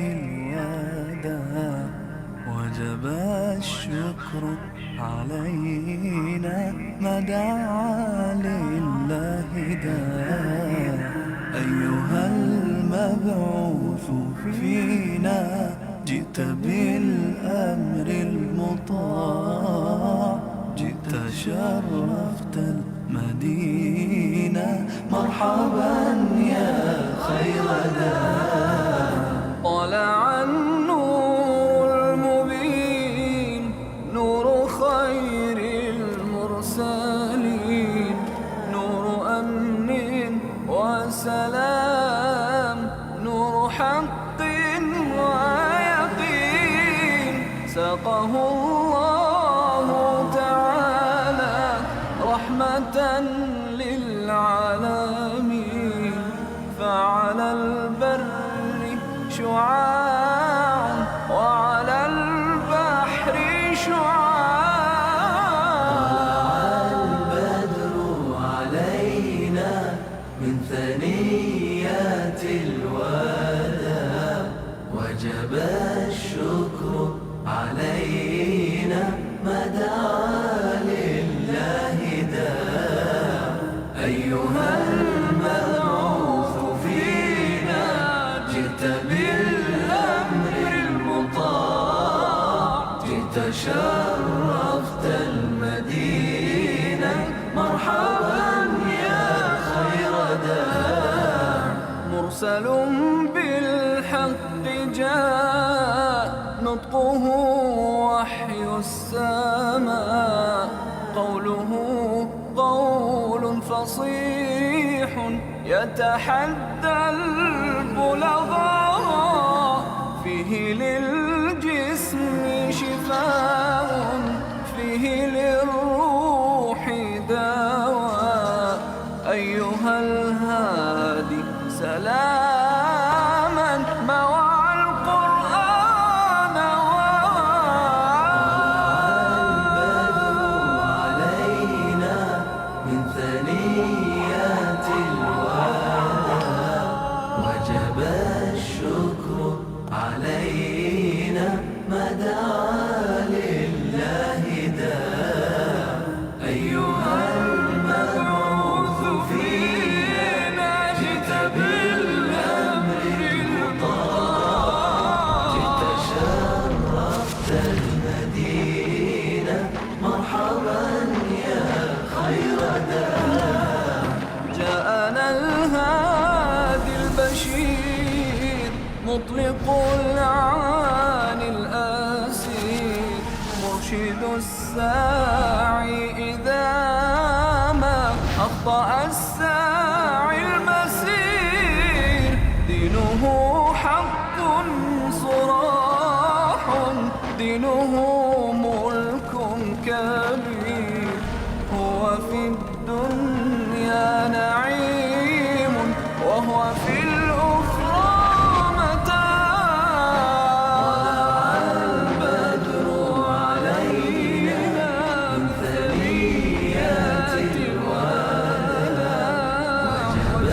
الوداع وجب الشكر علينا ما دعا لله داع. أيها المبعوث فينا جئت بالأمر المطاع، جئت شرفت المدينة، مرحبا يا خير داع. طلع النور المبين، نور خير المرسلين، نور أمن وسلام، نور حق ويقين. ساقه الله تعالى رحمة للعالمين، فعلى البر شعاع وعلى البحر شعاع. طلع البدر علينا من ثنيات الوداع، وجب الشكر علينا ما دعا لله داع. أيها المبعوث فينا جئت بالأمر المطاع، جئت شرفت المدينة، مرحبا يا خير داع. مرسل بالحق جاء، نطقه وحي السماء، قوله قول فصيح يتحدى البلغاء. فيه للجسم شفاء، فيه للروح دواء. أيها الهادي سلاما مع القرآن البدر علينا من ثنيات الوداع، وجب الشكر علينا ما دعا لله داع. أيها المبعوث فينا جئت بالأمر المطاع، جئت شرفت المدينة، مرحبا يا خير داع. جاءنا الهادي البشير، مطلق العاني الأسير، مرشد الساعي إذا ما أخطأ الساعي المسير. دينه حق صراح، دينه ملك كبير. هو في الدنيا نعيم، وهو في الأخرى متاع. البدر علينا من ثنيات الوداع، وجب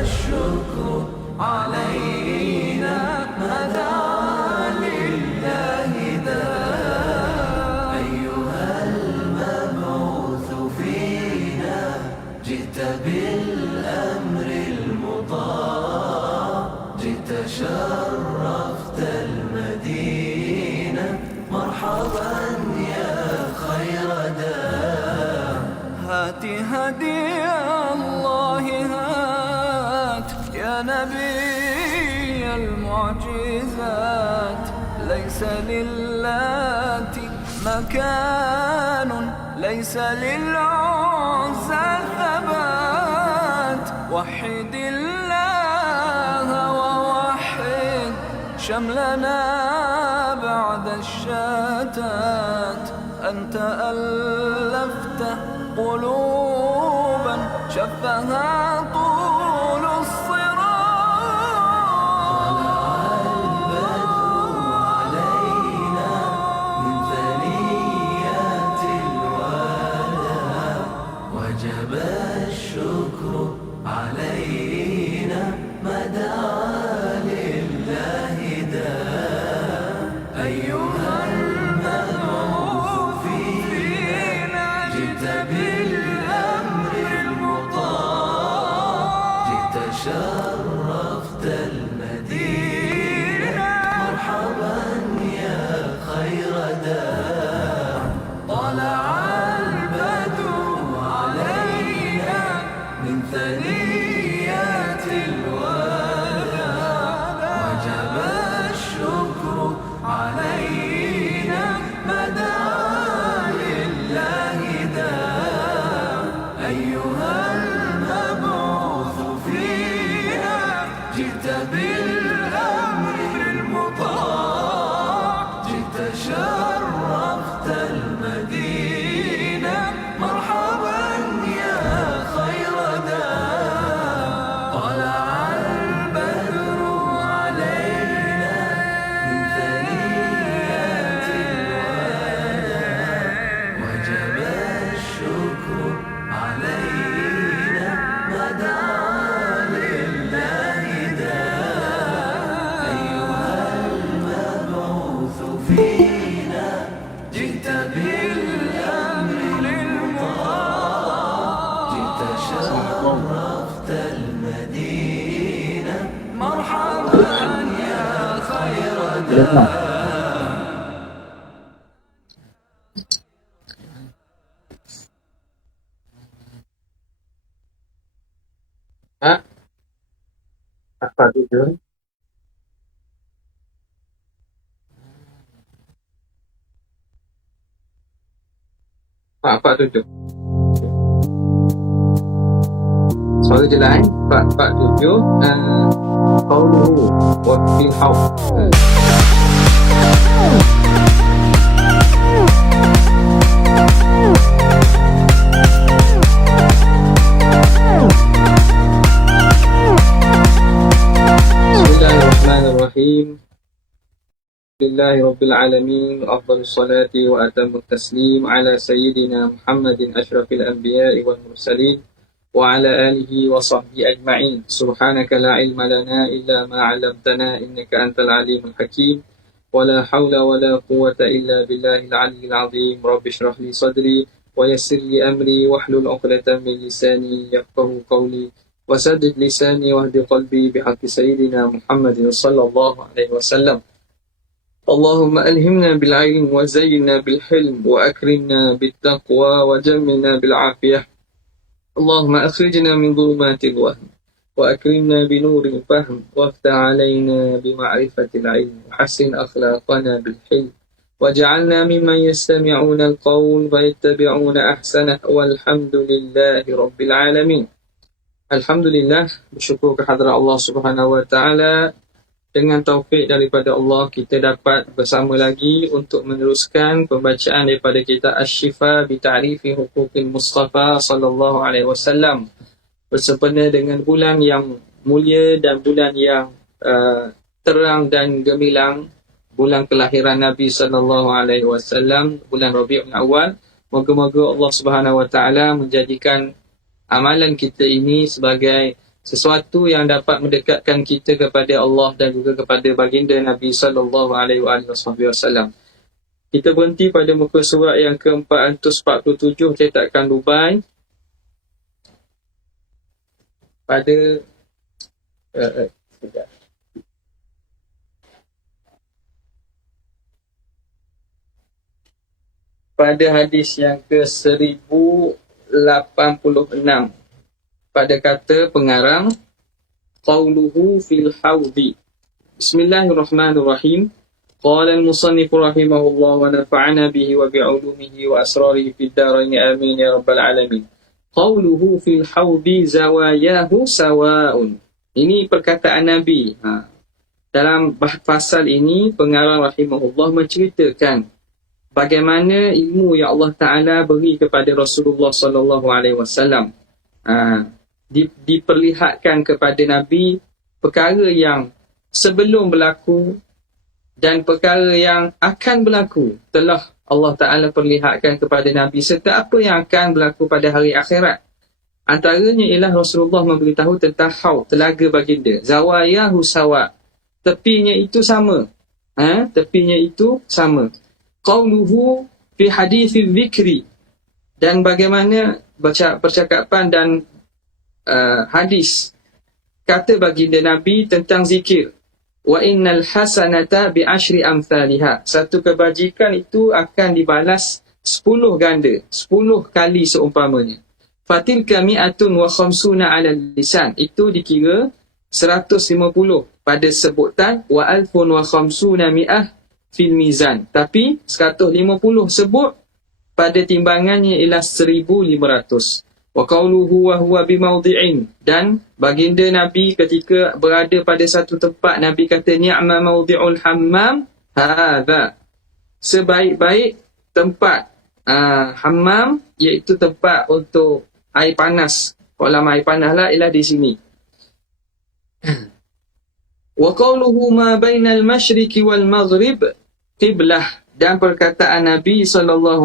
الشكر علينا ما دعا لله داع. أيها المبعوث فينا جئت بالأمر المطاع، جئت شرفت المدينة، مرحبا يا خير داع. هات هدي الله هات يا نبي المعجزات. ليس للات مكان، ليس للعزى ثبات. وحد الله ووحد شملنا بعد الشتات. أنت ألفت قلوبا شفها طول الصراط. البدر علينا من ثنيات الوداع، وجب الشكر علينا ما دعا لله داع. فينا جئت بالأمر المطاع جئت شرفت المدينة مرحبا يا خير دار. Apa itu? Pak 7. Soal je lah Pak 7 qauluhu wa fil haud. Bismillahirrahmanirrahim. Alhamdulillahi Rabbil Alamin. Afdalus salati wa atamut taslim ala Sayyidina Muhammadin ashrafil anbiya'i wal mursalin wa ala alihi wa sahbihi ajma'in. Subhanaka la ilma lana illa ma 'allamtana innaka antal alimul hakim. Wa la hawla wa la quwwata illa billahil aliyyil 'azim. Rabbi shrah li sadri wa yassir li amri wahlul 'uqdatam min lisani yafqahu qawli. وسدد لساني واهد قلبي بحق سيدنا محمد صلى الله عليه وسلم. اللهم ألهمنا بالعلم وزينا بالحلم وأكرمنا بالتقوى وجملنا بالعافية. اللهم أخرجنا من ظلمات الوهم وأكرمنا بنور الفهم وافتح علينا بمعرفة العلم وحسن أخلاقنا بالحلم واجعلنا ممن يستمعون القول ويتبعون أحسنه والحمد لله رب العالمين. Alhamdulillah, bersyukur kehadrat Allah Subhanahu Wa Taala. Dengan taufik daripada Allah, kita dapat bersama lagi untuk meneruskan pembacaan daripada kitab Asy-Syifa bi Ta'rifi Huquqil Mustafa sallallahu alaihi wasallam. Bersempena dengan bulan yang mulia dan bulan yang terang dan gemilang, bulan kelahiran Nabi sallallahu alaihi wasallam, bulan Rabiul Awal. Moga-moga Allah Subhanahu Wa Taala menjadikan amalan kita ini sebagai sesuatu yang dapat mendekatkan kita kepada Allah dan juga kepada baginda Nabi sallallahu alaihi wasallam. Kita berhenti pada muka surat yang ke-447 cetakan Dubai pada hadis yang ke-1086 pada kata pengarang qauluhu fil haudi. Bismillahirrahmanirrahim. Qala al-musannif rahimahullah wa nafa'ana bihi wa bi'ulumihi wa asrarihi fid darain amin ya rabbal alamin. Qauluhu fil haudi zawayahu sawa'un. Ini perkataan Nabi. Dalam pasal ini pengarang rahimahullah menceritakan bagaimana ilmu yang Allah Ta'ala beri kepada Rasulullah sallallahu alaihi wasallam. Diperlihatkan kepada Nabi perkara yang sebelum berlaku dan perkara yang akan berlaku. Telah Allah Ta'ala perlihatkan kepada Nabi serta apa yang akan berlaku pada hari akhirat. Antaranya ialah Rasulullah memberitahu tentang haud, telaga baginda. Zawayahu sawa. Tepinya itu sama. Tepinya itu sama. Qauluhu fi hadithil zikri, dan bagaimana percakapan dan hadis kata baginda Nabi tentang zikir. Wa innal hasanata bi asyri amthaliha. Satu kebajikan itu akan dibalas 10 ganda, 10 kali seumpamanya. Fatilka mi'atun wa khamsuna 'ala lisan. Itu dikira 150 pada sebutan, wa alfun wa khamsuna mi'ah fil mizan. Tapi 150 sebut pada timbangannya ialah 1500. Wa qauluhu wa huwa bimawdi'in, dan baginda Nabi ketika berada pada satu tempat, Nabi kata ni'ma mawdi'ul hammam hadza. Sebaik-baik tempat hammam, iaitu tempat untuk air panas. Kolam air panas lah ialah di sini. Wa qauluhu ma bainal masyriqi wal maghrib qiblah, dan perkataan Nabi SAW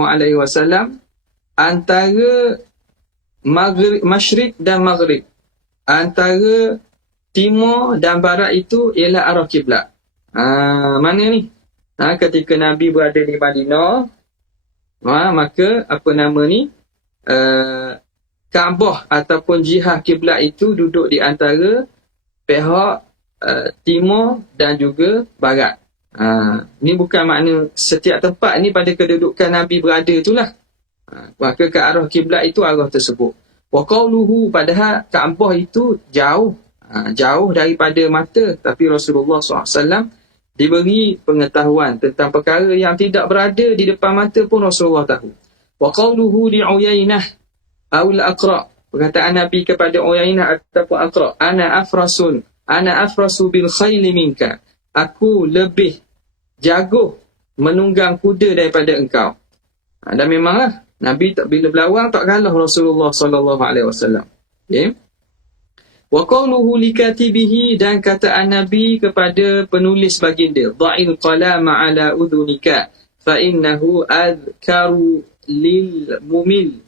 antara masyrik dan maghrib, antara timur dan barat itu ialah arah kiblat. Mana ni? ketika Nabi berada di Madinah, maka apa nama ni, Kaabah ataupun jihad kiblat itu duduk di antara pihak timur dan juga barat. Ini bukan makna setiap tempat ni pada kedudukan Nabi berada itulah. Maka ke arah kiblat itu arah tersebut. Wa qawluhu, padahal Kaabah itu jauh daripada mata, tapi Rasulullah SAW diberi pengetahuan tentang perkara yang tidak berada di depan mata pun Rasulullah tahu. Wa qawluhu li Uyainah awil Aqra, perkataan Nabi kepada Uyainah ataupun Aqra, ana afrasu bil khayli minka, aku lebih jago menunggang kuda daripada engkau. Dan memanglah Nabi bila berlawang tak kalah Rasulullah sallallahu alaihi wasallam. Okay? Wa qawluhu likatibihi, dan kataan Nabi kepada penulis baginda, dha'il qalama ala udhunika fa innahu adhkaru lil mumil.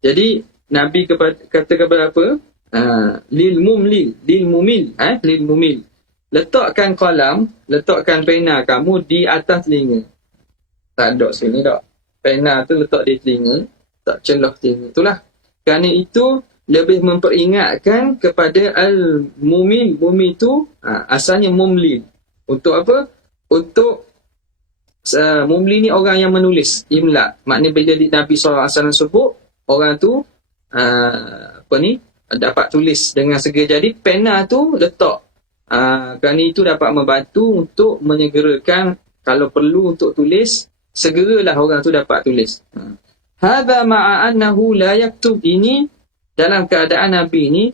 Jadi Nabi kata kepada apa? Lil mumil. Letakkan qalam, letakkan pena kamu di atas telinga. Tak ada sini tak. Pena tu letak di telinga, tak celah telinga. Itulah. Kerana itu lebih memperingatkan kepada al-mumil. Mumil itu asalnya mumlil. Untuk apa? Untuk mumlil ni orang yang menulis imla. Maknanya bila Nabi SAW sebut, orang tu dapat tulis dengan segera. Jadi pena tu letak. Kerana itu dapat membantu untuk menyegerakan, kalau perlu untuk tulis, segeralah orang tu dapat tulis. Hadza ma'a annahu la yaktub, ini dalam keadaan Nabi ni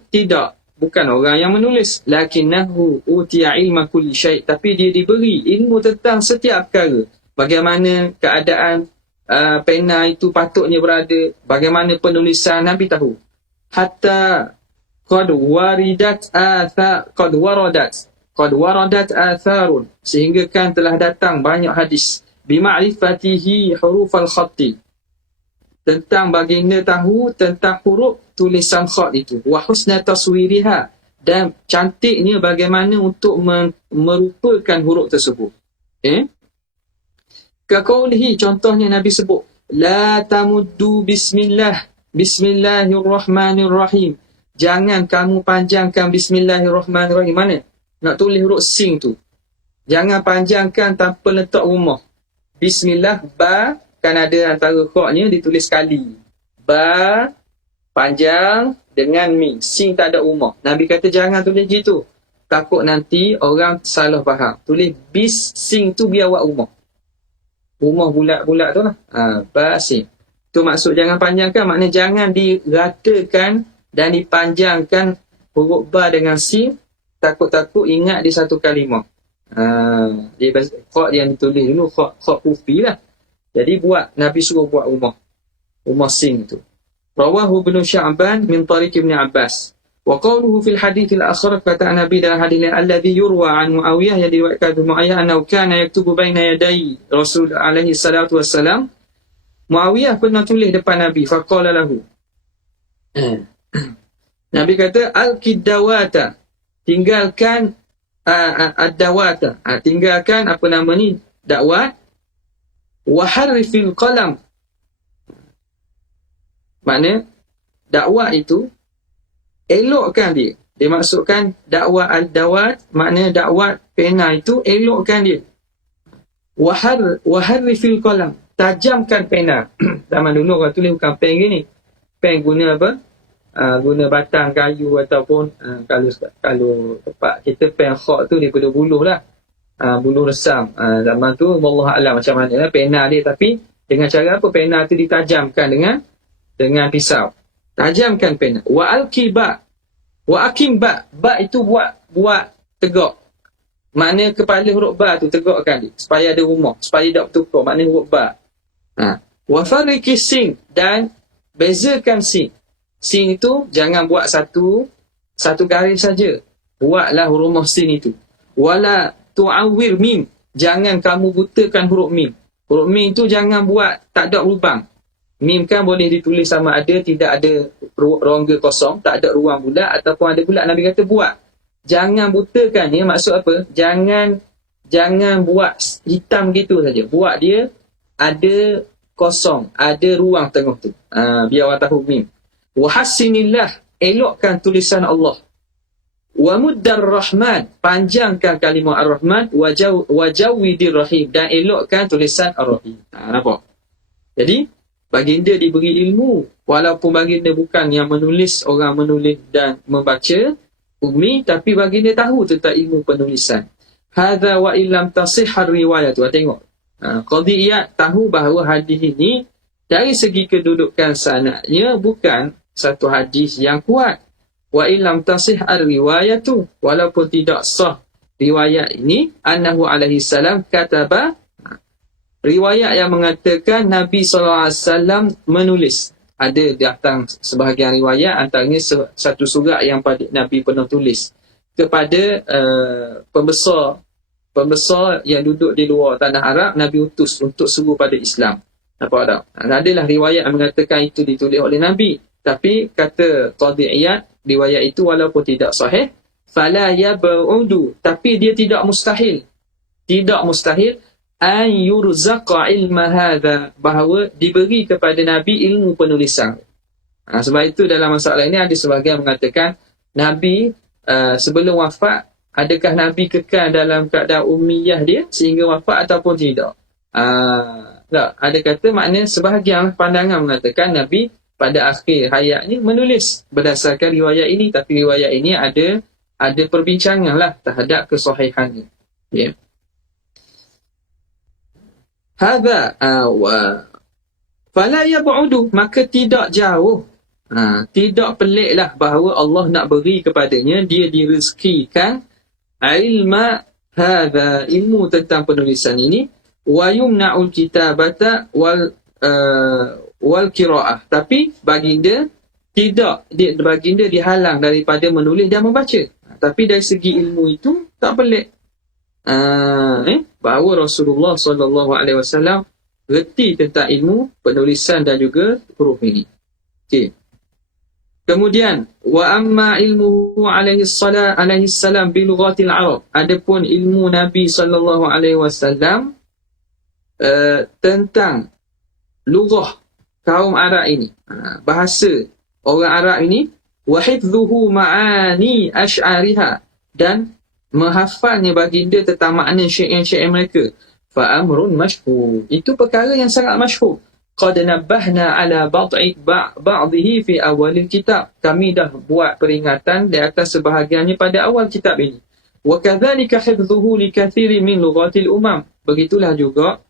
bukan orang yang menulis, lakinnahu utiya ilma kulli syai', tapi dia diberi ilmu tentang setiap perkara. Bagaimana keadaan pena itu patutnya berada, bagaimana penulisan, Nabi tahu. Hatta qad waradat atharun, sehingga kan telah datang banyak hadis bima'rifatihi hurufal khatti, tentang baginda tahu tentang huruf tulisan khat itu, wa husna taswiriha, dan cantiknya bagaimana untuk merupakan huruf tersebut. Kaqaulihi, contohnya Nabi sebut, la tamuddu bismillahirrahmanirrahim, jangan kamu panjangkan bismillahirrahmanirrahim. Mana nak tulis huruf sin tu, jangan panjangkan tanpa letak rumah. Bismillah, ba kan ada antara khaknya ditulis kali, ba panjang dengan min, sin tak ada rumah. Nabi kata jangan tulis gitu, takut nanti orang salah faham. Tulis bis, sin tu biar buat rumah bulat-bulat tu lah. Ba sin tu maksud jangan panjangkan, maknanya jangan diratakan dan dipanjangkan huruf ba dengan sin, takut-takut ingat di satu kalimah. Dia khak yang ditulis dulu khak kufi lah. Jadi Nabi suruh buat rumah sin tu. Rawahu Ibnu Sya'ban min tariq Ibn Abbas. Wa qawluhu fil hadits al-akhar, kata Nabi dalam hadis lain, alladhi yurwa an Muawiyah, yang diriwayatkan Muawiyah annahu kana yaktubu baina yaday Rasul alaihi salatu wassalam. Muawiyah pernah tulis depan Nabi, faqala lahu, Nabi kata, al-kiddawata, tinggalkan ad-dawata, tinggalkan apa nama ni, dakwat, wa harrifil qalam, makna dakwah itu elokkan dia. Dia maksudkan dakwah al-dawat, makna dakwah pena itu elokkan dia. Wa harrifil qalam, tajamkan pena. Zaman dulu orang tulis bukan pen gini. Pen guna apa? Guna batang kayu ataupun kalau tempat kita pen khak tu daripada buluh lah. Buluh resam. Zaman tu wallah alam macam mana lah pena dia, tapi dengan cara apa pena tu ditajamkan dengan pisau. Tajamkan pena. Wa alkiba, wa akimba, ba itu buat tegak. Makna kepala huruf ba tu tegakkan dia supaya ada rumah, supaya tak bertukar, makna huruf ba. Wa farriqis sin, dan bezakan sin. Sin itu jangan buat satu garis saja. Buatlah rumah sin itu. Wala tu'awwir mim, jangan kamu butakan huruf mim. Huruf mim itu jangan buat tak ada lubang. Mim kan boleh ditulis sama ada tidak ada rongga kosong, tak ada ruang bulat ataupun ada bulat. Nabi kata buat. Jangan butakan. Maksud apa? Jangan jangan buat hitam gitu saja. Buat dia ada kosong, ada ruang tengah tu. Biar orang tahu mim. Wa hassinillah, elokkan tulisan Allah. Wa muddar rahman, panjangkan kalimah ar-rahman. Wa jawwidir rahim, dan elokkan tulisan ar-rahim. Nampak? Jadi baginda diberi ilmu, walaupun baginda bukan yang menulis, orang menulis dan membaca ummi, tapi baginda tahu tentang ilmu penulisan. Hadza wa illam tasihhar riwayat. Tengok, Qadhi Iyad tahu bahawa hadis ini dari segi kedudukan sanadnya bukan satu hadis yang kuat. Wa illam tasihhar riwayatu, walaupun tidak sah riwayat ini, annahu alaihi salam kataba, riwayat yang mengatakan Nabi SAW menulis. Ada datang sebahagian riwayat, antaranya satu surat yang Nabi pernah tulis kepada pembesar yang duduk di luar tanah Arab, Nabi utus untuk suruh pada Islam. Nampak tak? Adalah riwayat yang mengatakan itu ditulis oleh Nabi. Tapi kata Qadhi Iyad, riwayat itu walaupun tidak sahih, fala yab'udu, tapi dia tidak mustahil. Tidak mustahil an yurzaqa ilma hadha, bahawa diberi kepada Nabi ilmu penulisan. Sebab itu dalam masalah ini ada sebahagian mengatakan Nabi sebelum wafat, adakah Nabi kekal dalam keadaan ummiyah dia sehingga wafat ataupun tidak? Tak, ada kata maknanya sebahagian pandangan mengatakan Nabi pada akhir hayatnya menulis berdasarkan riwayat ini, tapi riwayat ini ada perbincangan lah terhadap kesahihannya. Ya. Hadza wa fala yab'udu, maka tidak jauh, tidak peliklah bahawa Allah nak beri kepadanya, dia direzekikan ilma hadza, ilmu tentang penulisan ini, wa yumna'ul kitabata wal qira'ah, tapi baginda dihalang daripada menulis dan membaca. Tapi dari segi ilmu itu tak pelik. Bahawa Rasulullah SAW reti tentang ilmu penulisan dan juga huruf ini. Okay. Kemudian wa amma ilmuhu alaihi salam bi lughatil arab, adapun ilmu Nabi SAW tentang lughah kaum Arab ini, bahasa orang Arab ini, wa hifdhuhu ma'ani asy'ariha, dan menghafalnya baginda tentang makna syair-syair mereka. Fa amrun masyhur, itu perkara yang sangat masyhur. Qad nabbahna ala ba'dhihi fi awalil kitab, kami dah buat peringatan di atas sebahagiannya pada awal kitab ini. Wa kadzalika hifdhuhu li katsirin min lughatil umam, begitulah juga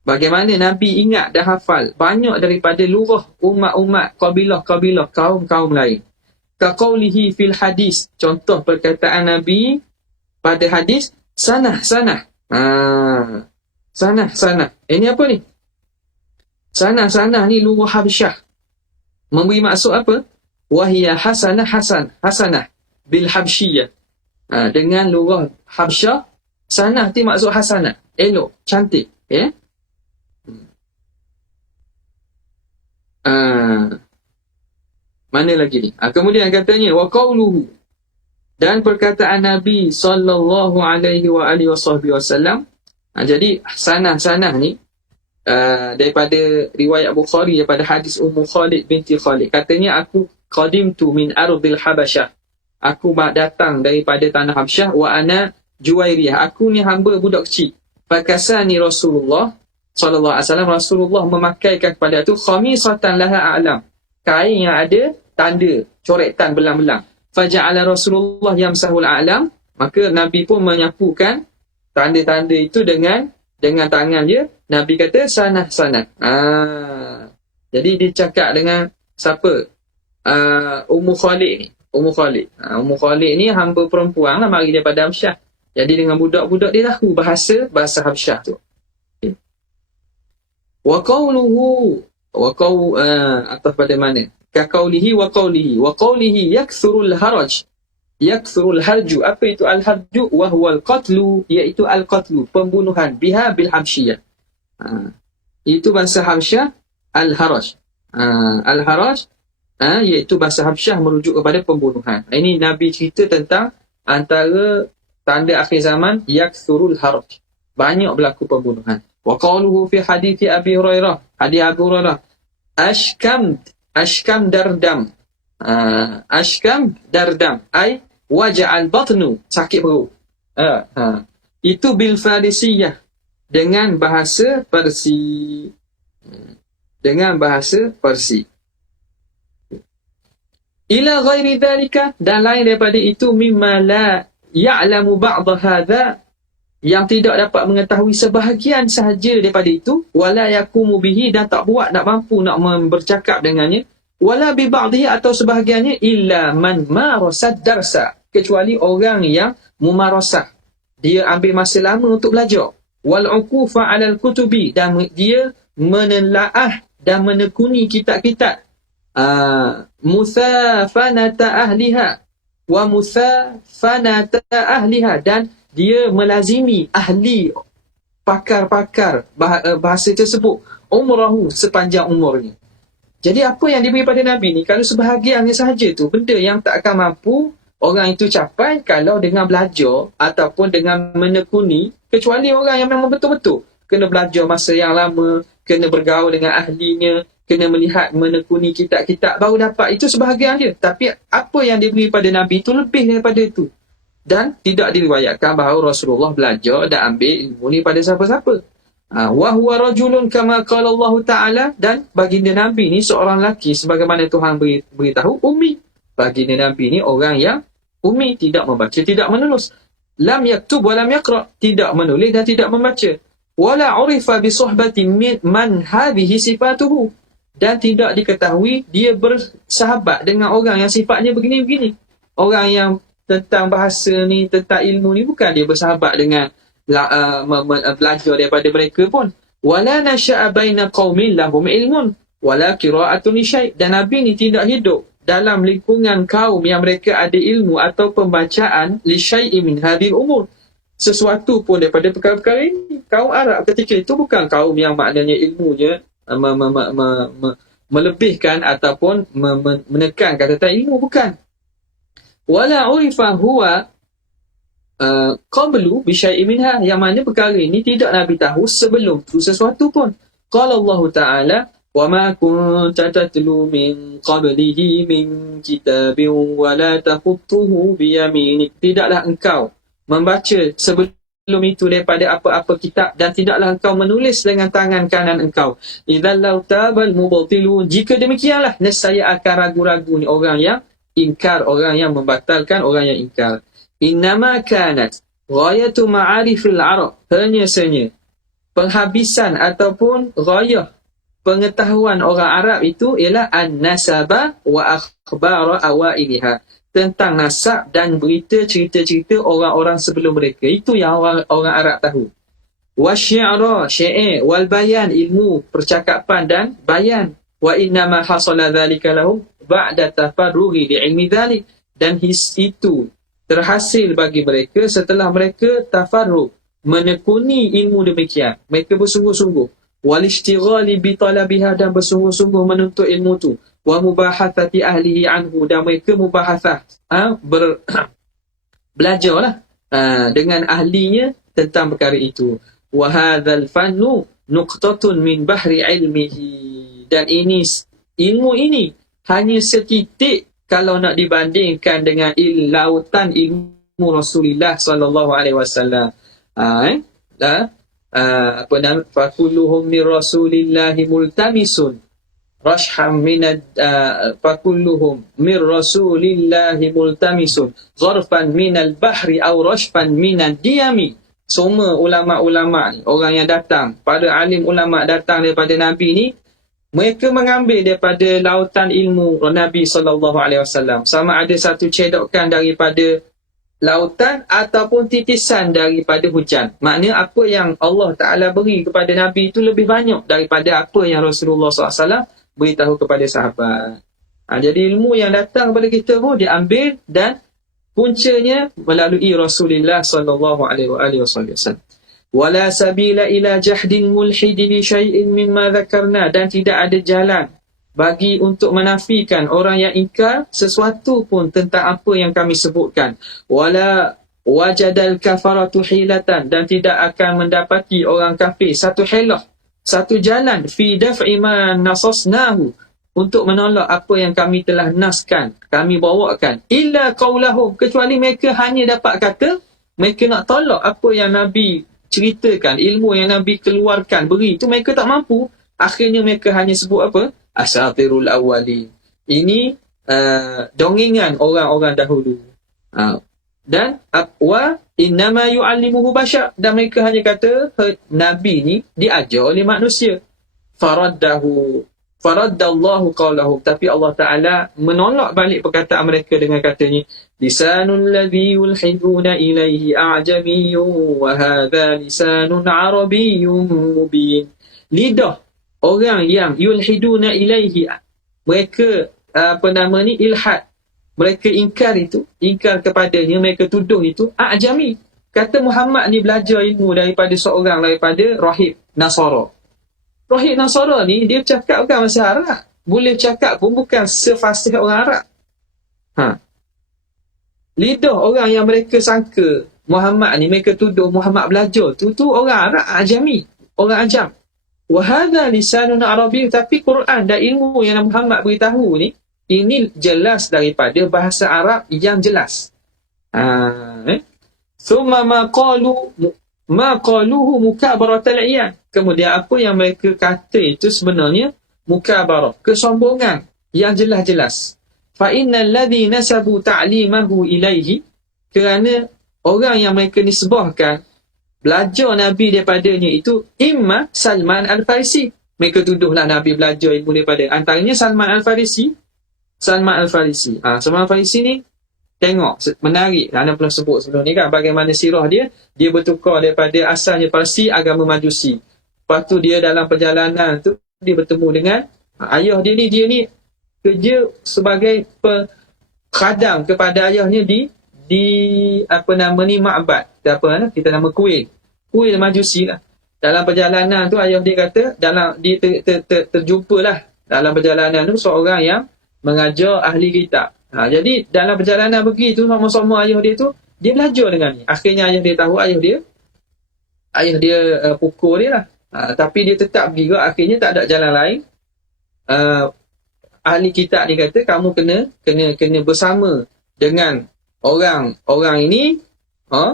bagaimana Nabi ingat dan hafal banyak daripada lughah umat-umat, kabilah-kabilah, kaum-kaum lain. Kaqaulihi fil hadis, contoh perkataan Nabi pada hadis, sanah. Sanah. Ini apa ni? Sanah ni lughah Habsyah. Memberi maksud apa? Wahiyah hasanah bil habsyiyah. Dengan lughah Habsyah, sanah tu maksud hasanah, elok, cantik, ya. Mana lagi ni? Kemudian katanya wa qauluhu, dan perkataan Nabi sallallahu alaihi wa alihi wasallam. Jadi sanah ni daripada riwayat Bukhari, daripada hadis Ummu Khalid binti Khalid, katanya aku qadimtu min ardil Habasyah, aku datang daripada tanah Habsyah, wa ana Juwairiyah, aku ni hamba budak kecil. Fakasani Rasulullah sallallahu alaihi wasallam, Rasulullah memakaikan kepada tu khamisatan laha a'lam, kain yang ada tanda coretan belang-belang. Faja'ala Rasulullah yamsahul a'lam, maka Nabi pun menyapukan tanda-tanda itu dengan tangan dia. Nabi kata sanah. Jadi dia cakap dengan siapa? Ummu Khalid ni. Ummu Khalid ni hamba perempuan lah, mari daripada Habsyah. Jadi dengan budak-budak dia tahu bahasa Habsyah tu. Okay. Wa qawluhu, atas pada mana? Ka qawlihi wa qawlihi yakthurul haraj. Yakthurul harju. Apa itu al-harju? Wa huwa al-qatlu, iaitu al-qatlu, pembunuhan. Biha bil Habsyiyah. Itu bahasa Habsyah al-haraj. Al-haraj iaitu bahasa Habsyah merujuk kepada pembunuhan. Ini Nabi cerita tentang antara tanda akhir zaman, yakthurul harj, banyak berlaku pembunuhan. Wa qaluhu fi hadithi Abi Hurairah, hadis Abu Hurairah, ashkam dardam, ashkam dardam, ay waja'al batnu, sakit perut. Itu bil Farisiyah, dengan bahasa Parsi. Dengan bahasa Parsi. Ila ghairi dhalika, dan lain daripada itu, mimma la ya'lamu ba'da hadha, yang tidak dapat mengetahui sebahagian sahaja daripada itu, wala yakumu bihi, dan tak mampu nak bercakap dengannya, wala bi ba'dihi, atau sebahagiannya, illa man marasad darsa, kecuali orang yang mumarasah, dia ambil masa lama untuk belajar, wal uqufa 'alal kutubi, dan dia menelaah dan menekuni kitab-kitab, musafanata ahliha wa musafanata ahliha, dan dia melazimi ahli, pakar-pakar bahasa tersebut, umrahu, sepanjang umurnya. Jadi apa yang diberi pada Nabi ni, kalau sebahagiannya sahaja tu, benda yang tak akan mampu orang itu capai kalau dengan belajar ataupun dengan menekuni, kecuali orang yang memang betul-betul kena belajar masa yang lama, kena bergaul dengan ahlinya, kena melihat, menekuni kitab-kitab, baru dapat. Itu sebahagian dia. Tapi apa yang diberi pada Nabi itu lebih daripada itu. Dan tidak diriwayatkan bahawa Rasulullah belajar dan ambil ilmu ni pada siapa-siapa. Wa huwa rajulun kama qala Allah Ta'ala, dan baginda Nabi ni seorang lelaki sebagaimana Tuhan beritahu, ummi. Baginda Nabi ni orang yang ummi, tidak membaca, tidak menulis. Lam yaktub wa lam yaqra, tidak menulis dan tidak membaca. Wala urifa bi suhbati man hadhihi sifatuhu, dan tidak diketahui dia bersahabat dengan orang yang sifatnya begini-begini. Orang yang tentang bahasa ni, tentang ilmu ni, bukan dia bersahabat dengan belajar daripada mereka pun. Wala nasya'a baina qaumin lahum ilmun wala qira'atun li syai', dan Nabi ni tidak hidup dalam lingkungan kaum yang mereka ada ilmu atau pembacaan li syai'in min hadhil umur, sesuatu pun daripada perkara-perkara ini. Kaum Arab ketika itu bukan kaum yang maknanya ilmunya melebihkan ataupun menekankan tentang ilmu, bukan. Wala urifa huwa qablu bi syai'in minha, yang mana perkara ini tidak Nabi tahu sebelum tu sesuatu pun. Qala Allah Ta'ala, wa ma kunta tatlu min qablihi min kitabin wa la taqutuhu bi yaminik, tidaklah engkau membaca sebelum itu daripada apa-apa kitab, dan tidaklah engkau menulis dengan tangan kanan engkau. Idzal law tabal mubtilun, jika demikianlah nescaya akan ragu-ragu ni orang yang ingkar, orang yang membatalkan, orang yang ingkar. Innama kanat ghayatu ma'arifil arab, hanya saja penghabisan ataupun ghayah pengetahuan orang Arab itu ialah an-nasaba wa akhbara awailiha, tentang nasab dan berita cerita-cerita orang-orang sebelum mereka. Itu yang orang Arab tahu. Wasyi'ra, syair, wal bayan, ilmu percakapan dan bayan. Wa innama hasala dzalika lahum ba'da tafarrughi li ilmi dzalik, dan itu terhasil bagi mereka setelah mereka tafarrug, menekuni ilmu demikian. Mereka bersungguh-sungguh. Wal ishtighali bi talabiha, dan bersungguh-sungguh menuntut ilmu tu. Wa mubahathati ahlihi anhu, dan mereka mubahathah, belajarlah dengan ahlinya tentang perkara itu. Wa hadzal fannu nuqtatun min bahri ilmihi, dan ini ilmu ini hanya setitik kalau nak dibandingkan dengan lautan ilmu Rasulullah sallallahu alaihi wasallam. Apa nama, fakulluhum min rasulillahi multamisun rashham min fakulluhum min rasulillahi multamisun zarfan min al-bahri aw rashfan min ad-diyami. Semua ulama-ulama ni, orang yang datang, para alim ulama datang daripada Nabi ni, mereka mengambil daripada lautan ilmu Nabi sallallahu alaihi wasallam, sama ada satu cedokan daripada lautan ataupun titisan daripada hujan. Maknanya apa yang Allah Ta'ala beri kepada Nabi itu lebih banyak daripada apa yang Rasulullah SAW beritahu kepada sahabat. Jadi ilmu yang datang kepada kita pun diambil, dan puncanya melalui Rasulullah sallallahu alaihi wasallam. Wala sabila ila jahdin mulhidin li syai'in mimma dzakarna, dan tidak ada jalan bagi untuk menafikan orang yang ingkar sesuatu pun tentang apa yang kami sebutkan. Wala wajadal kafaratu hilatan, dan tidak akan mendapati orang kafir satu hilah, satu jalan fi daf'i ma nasasnahu, untuk menolak apa yang kami telah naskan, kami bawakan, illa qaulahum, kecuali mereka hanya dapat kata mereka nak tolak apa yang Nabi ceritakan, ilmu yang Nabi keluarkan, beri, itu mereka tak mampu. Akhirnya mereka hanya sebut apa? Asatirul awwalin. Ini dongengan orang-orang dahulu. Dan wa innama yu'allimuhu bashar, dan mereka hanya kata Nabi ni diajar oleh manusia. Faraddallahu qawlahum, tapi Allah Ta'ala menolak balik perkataan mereka dengan katanya, lisanul ladhi yulhiduna ilaihi a'jamiyyun wa hadha lisanun arabiyyun mubin. Lidah orang yang yulhiduna ilaihi, mereka ilhad, mereka ingkar kepadanya, mereka tuduh itu a'jami. Kata Muhammad ni belajar ilmu daripada rahib Nasara. Rahib Nasara ni dia cakap bukan bahasa Arab, boleh cakap pun bukan sefasih orang Arab. Lidah orang yang mereka sangka Muhammad ni, mereka tuduh Muhammad belajar tu orang Arab, ajami, orang ajam. Wa hadha lisanun arabi, tapi Quran dan ilmu yang Muhammad beritahu ni, ini jelas daripada bahasa Arab yang jelas. Thumma ma qaluhu mukabaratal iyan, kemudian apa yang mereka kata itu sebenarnya mukabarah, kesombongan yang jelas-jelas. Fa innal ladzi nasabu ta'limahu ilaihi, kerana orang yang mereka nisbahkan belajar Nabi daripadanya itu imma Salman Al-Farisi. Mereka tuduhlah Nabi belajar ilmu daripada, antaranya Salman Al-Farisi. Salman Al-Farisi ni tengok, menarik. Anda pernah sebut sebelum ni kan, bagaimana sirah dia bertukar daripada asalnya Parsi, agama Majusi. Lepas tu dia dalam perjalanan tu, dia bertemu dengan ayah dia ni kerja sebagai khadam kepada ayahnya di ma'bad. Kita nama kuil Majusi lah. Dalam perjalanan tu ayah dia kata, dia terjumpalah dalam perjalanan tu seorang yang mengajar ahli kitab. Jadi dalam perjalanan pergi tu sama-sama ayah dia tu, dia belajar dengan ni. Akhirnya ayah dia tahu, ayah dia pukul dia lah. Tapi dia tetap pergi. Akhirnya tak ada jalan lain. Ahli kitab ni kata, kamu kena bersama dengan orang ini.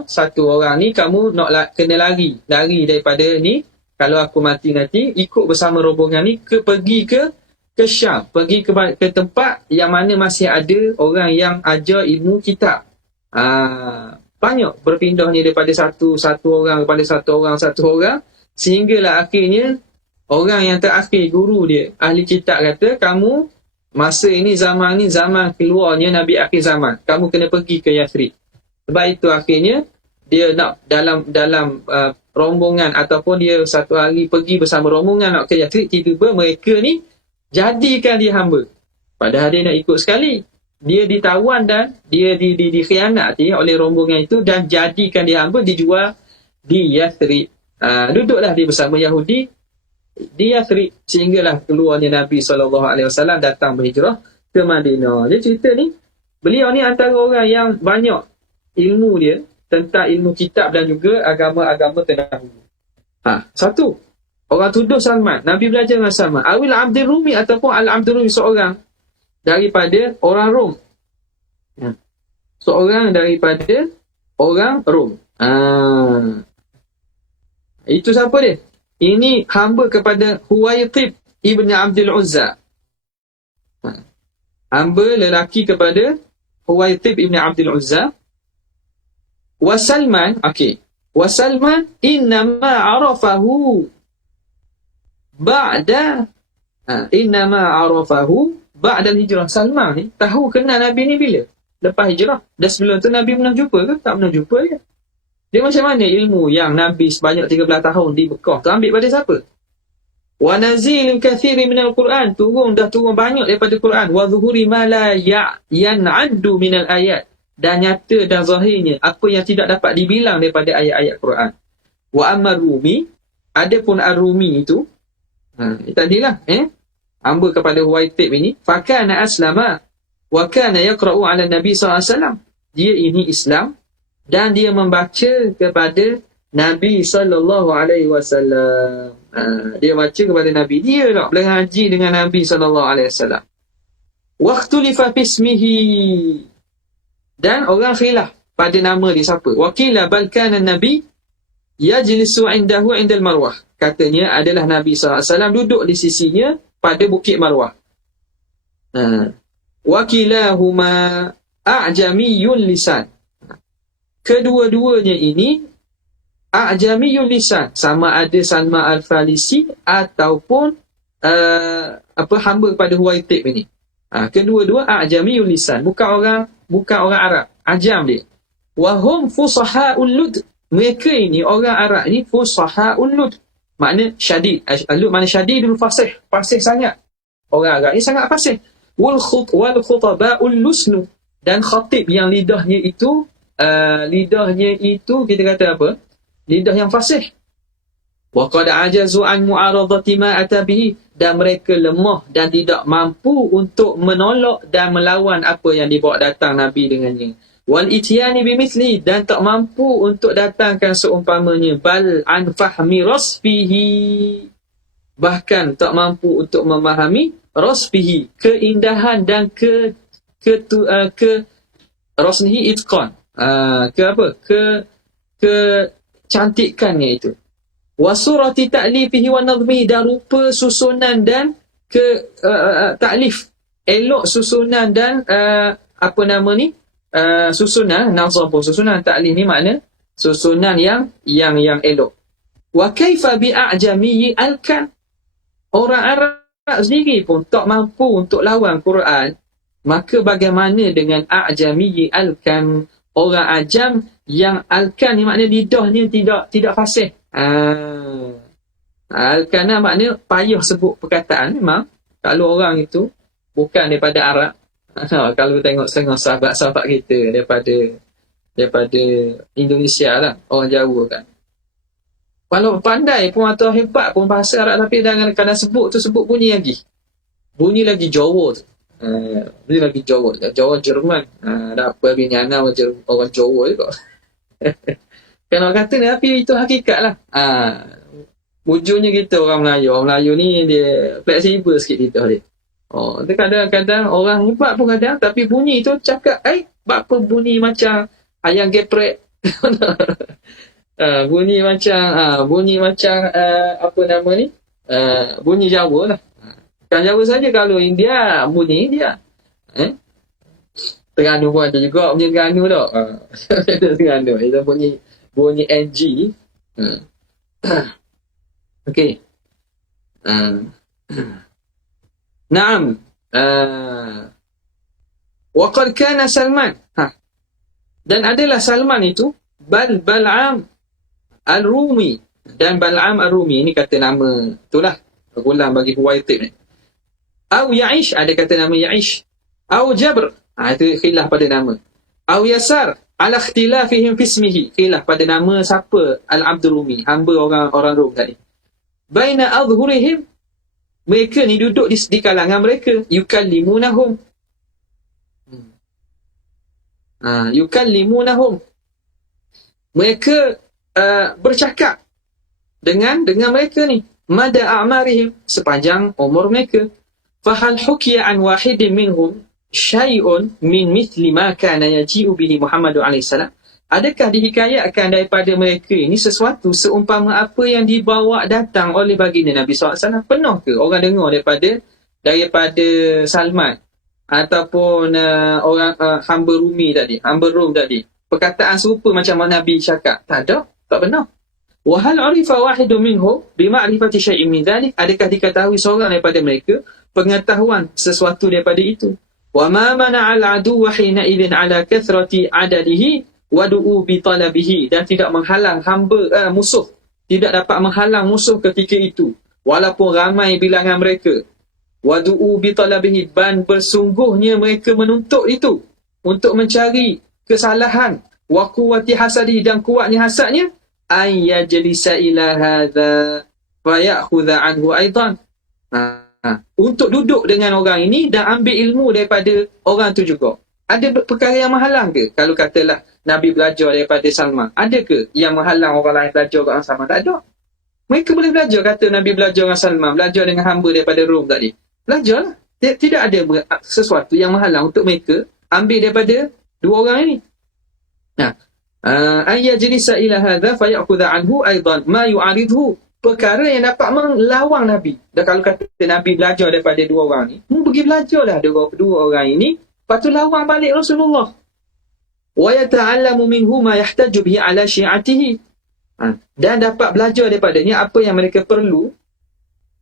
Satu orang ni kamu kena lari daripada ni. Kalau aku mati nanti, ikut bersama rombongan ni pergi ke Syam, pergi ke tempat yang mana masih ada orang yang ajar ilmu kitab. Banyak berpindahnya daripada satu orang kepada satu orang, sehinggalah akhirnya orang yang terakhir, guru dia, ahli kitab kata, kamu masa ini zaman keluarnya Nabi akhir zaman, kamu kena pergi ke Yathrib. Sebab itu akhirnya dia nak dalam rombongan, ataupun dia satu hari pergi bersama rombongan nak ke Yathrib, tiba-tiba mereka ni jadikan dia hamba. Padahal dia nak ikut sekali. Dia ditawan dan dia dikhianati oleh rombongan itu, dan jadikan dia hamba, dijual di Yathrib. Duduklah dia bersama Yahudi di Yathrib, sehinggalah keluarnya Nabi SAW datang berhijrah ke Madinah. Dia cerita ni, beliau ni antara orang yang banyak ilmu dia tentang ilmu kitab dan juga agama-agama terdahulu. Satu, orang tuduh Salman, Nabi belajar dengan Salman. Awil Abdul Rumi, ataupun Al-Abdul Rumi, seorang daripada orang Rom. Seorang daripada orang Rom. Itu siapa dia? Ini hamba kepada Huwaitib ibn Abdul Uzza. Hamba lelaki kepada Huwaitib ibn Abdul Uzza. Wasalman, Wasalman innama arafahu ba'da hijrah. Salman ni tahu kenal Nabi ni bila? Lepas hijrah. Dan sebelum tu Nabi pernah jumpa ke? Tak pernah jumpa dia. Dia macam mana ilmu yang Nabi sebanyak 13 tahun di Mekah tu ambil pada siapa? Wa nazilin kathiri minal Quran, dah turun banyak daripada Quran. Wa zuhuri ma la yan'addu minal ayat, dan nyata dan zahirnya apa yang tidak dapat dibilang daripada ayat-ayat Quran. Wa ammar Rumi, adapun Ar-Rumi itu, tadilah hamba kepada Huwaitib ini, fakana aslama wa kana yaqra'u 'ala Nabi SAW. Dia ini Islam dan dia membaca kepada Nabi sallallahu alaihi wasallam. Dia baca kepada Nabi, dia nak belajar dengan Nabi sallallahu alaihi wasallam. Waqtulifa fismihi, dan orang khilaf pada nama dia siapa. Waqila bal kana Nabi yajlisu indahu indal Marwah. Katanya adalah Nabi sallallahu alaihi wasallam duduk di sisinya pada Bukit Marwah. Wakilahuma a'jamiyul lisan. Kedua-duanya ini a'jamiyul lisan, sama ada Salman Al-Farisi ataupun hamba kepada Huwaitib ini. Kedua-dua a'jamiyul lisan, bukan orang Arab, ajam dia. Wahum fusahaul lud. Mereka ini orang Arab ini fusahaul lud. Makna syadid. Lud makna syadidul fasih, fasih sangat. Orang Arab ini sangat fasih. Wal khutaba'ul lusnu, dan khatib yang lidahnya itu kita kata apa? Lidah yang fasih. Wa qad ajazu an mu'aradati ma atabihi, dan mereka lemah dan tidak mampu untuk menolak dan melawan apa yang dibawa datang Nabi dengannya. Wal ityani bimithli, dan tak mampu untuk datangkan seumpamanya. Bal an fahmi rasfihi, bahkan tak mampu untuk memahami rasfihi, keindahan dan ke rasnihi itqan, kecantikannya itu. Wasurati ta'lifihi wa nadhmihi, dan rupa susunan dan ta'lif, elok susunan dan susunan nazam pun, susunan ta'lif ni makna susunan yang elok. Wa kaifa bi a'jamiyyi alkan, orang Arab sendiri pun tak mampu untuk lawan Quran, maka bagaimana dengan a'jamiyyi alkan, orang ajam yang alkan ni makna lidahnya tidak fasih. Alkan makna payah sebut perkataan. Memang kalau orang itu bukan daripada Arab, kalau tengok setengah sahabat-sahabat kita daripada Indonesia lah, orang Jawa kan, kalau pandai pun atau hebat pun bahasa Arab, tapi kadang-kadang sebut bunyi lagi Jawa tu. Bunyi lagi Jawa Jerman. Ada apa bini anak orang Jawa juga. Kan orang kata ni, tapi itu hakikat lah. Ujungnya kita orang Melayu ni dia fleksibel sikit lidah dia. Kadang-kadang orang hebat pun kadang, tapi bunyi tu cakap apa bunyi macam ayam geprek. Bunyi macam apa nama ni, bunyi Jawa lah. Kan Jawa saja, kalau India bunyi India. Terengganu pun ada juga bunyi Terengganu tak. Terengganu itu bunyi NG. Okey. Naam. Wa qad kana Salman. Dan adalah Salman itu Bal'am Al-Rumi, dan Bal'am Al-Rumi ini kata nama itulah gulam bagi Huwaitib ni. Au Ya'ish, ada kata nama Ya'ish. Au Jabr, itu khilaf pada nama. Au Yasar, ala ikhtilafihim fismihi, khilaf pada nama siapa Al-Abdul Rumi, hamba orang Rom tadi. Baina adhurihim, mereka ni duduk di kalangan mereka. Yukallimunahum, yukallimunahum, mereka bercakap dengan mereka ni. Mada a'marihim, sepanjang umur mereka. Fahal hukiya an wahidin minhum syai'un min mithli ma kana yaji'u bihi Muhammad alaihi salam. Adakah dihikayatkan daripada mereka ini sesuatu seumpama apa yang dibawa datang oleh baginda Nabi SAW? Penuh ke orang dengar daripada Salman ataupun orang hamba Rom tadi, perkataan serupa macam Nabi cakap? Tak ada, tak benar. Wa hal arifa wahidun minhu bi ma'rifati syai'in min dhalik, adakah diketahui seorang daripada mereka pengetahuan sesuatu daripada itu? Wa ma mana'al aduwwa hina idzin ala kathrati adadihi wa du'u bi talabihi, dan tidak menghalang musuh, tidak dapat menghalang musuh ketika itu walaupun ramai bilangan mereka. Wa du'u bi talabihi, ban bersungguhnya mereka menuntut itu untuk mencari kesalahan. Wa quwwati hasadi, dan kuatnya hasadnya. Ay yajlisa ila hadza fa ya'khudha anhu aidan, untuk duduk dengan orang ini dan ambil ilmu daripada orang tu juga. Ada perkara yang menghalang ke? Kalau katalah Nabi belajar daripada Salman, ada ke yang menghalang orang lain belajar dengan Salman? Tak ada. Mereka boleh belajar. Kata Nabi belajar dengan Salman, belajar dengan hamba daripada Rom tadi. Belajarlah. Tidak ada sesuatu yang menghalang untuk mereka ambil daripada dua orang ini. Nah, ayya jinisa ila hadha fayaqudha anhu aidan ma yu'aridhu. Perkara yang dapat melawang Nabi. Dan kalau kata Nabi belajar daripada dua orang ni, pergi belajarlah dua orang ini, lepas tu lawan balik Rasulullah. Wa yata'allamu minhu ma yahtaju bihi ala syi'atihi. Dan dapat belajar daripadanya apa yang mereka perlu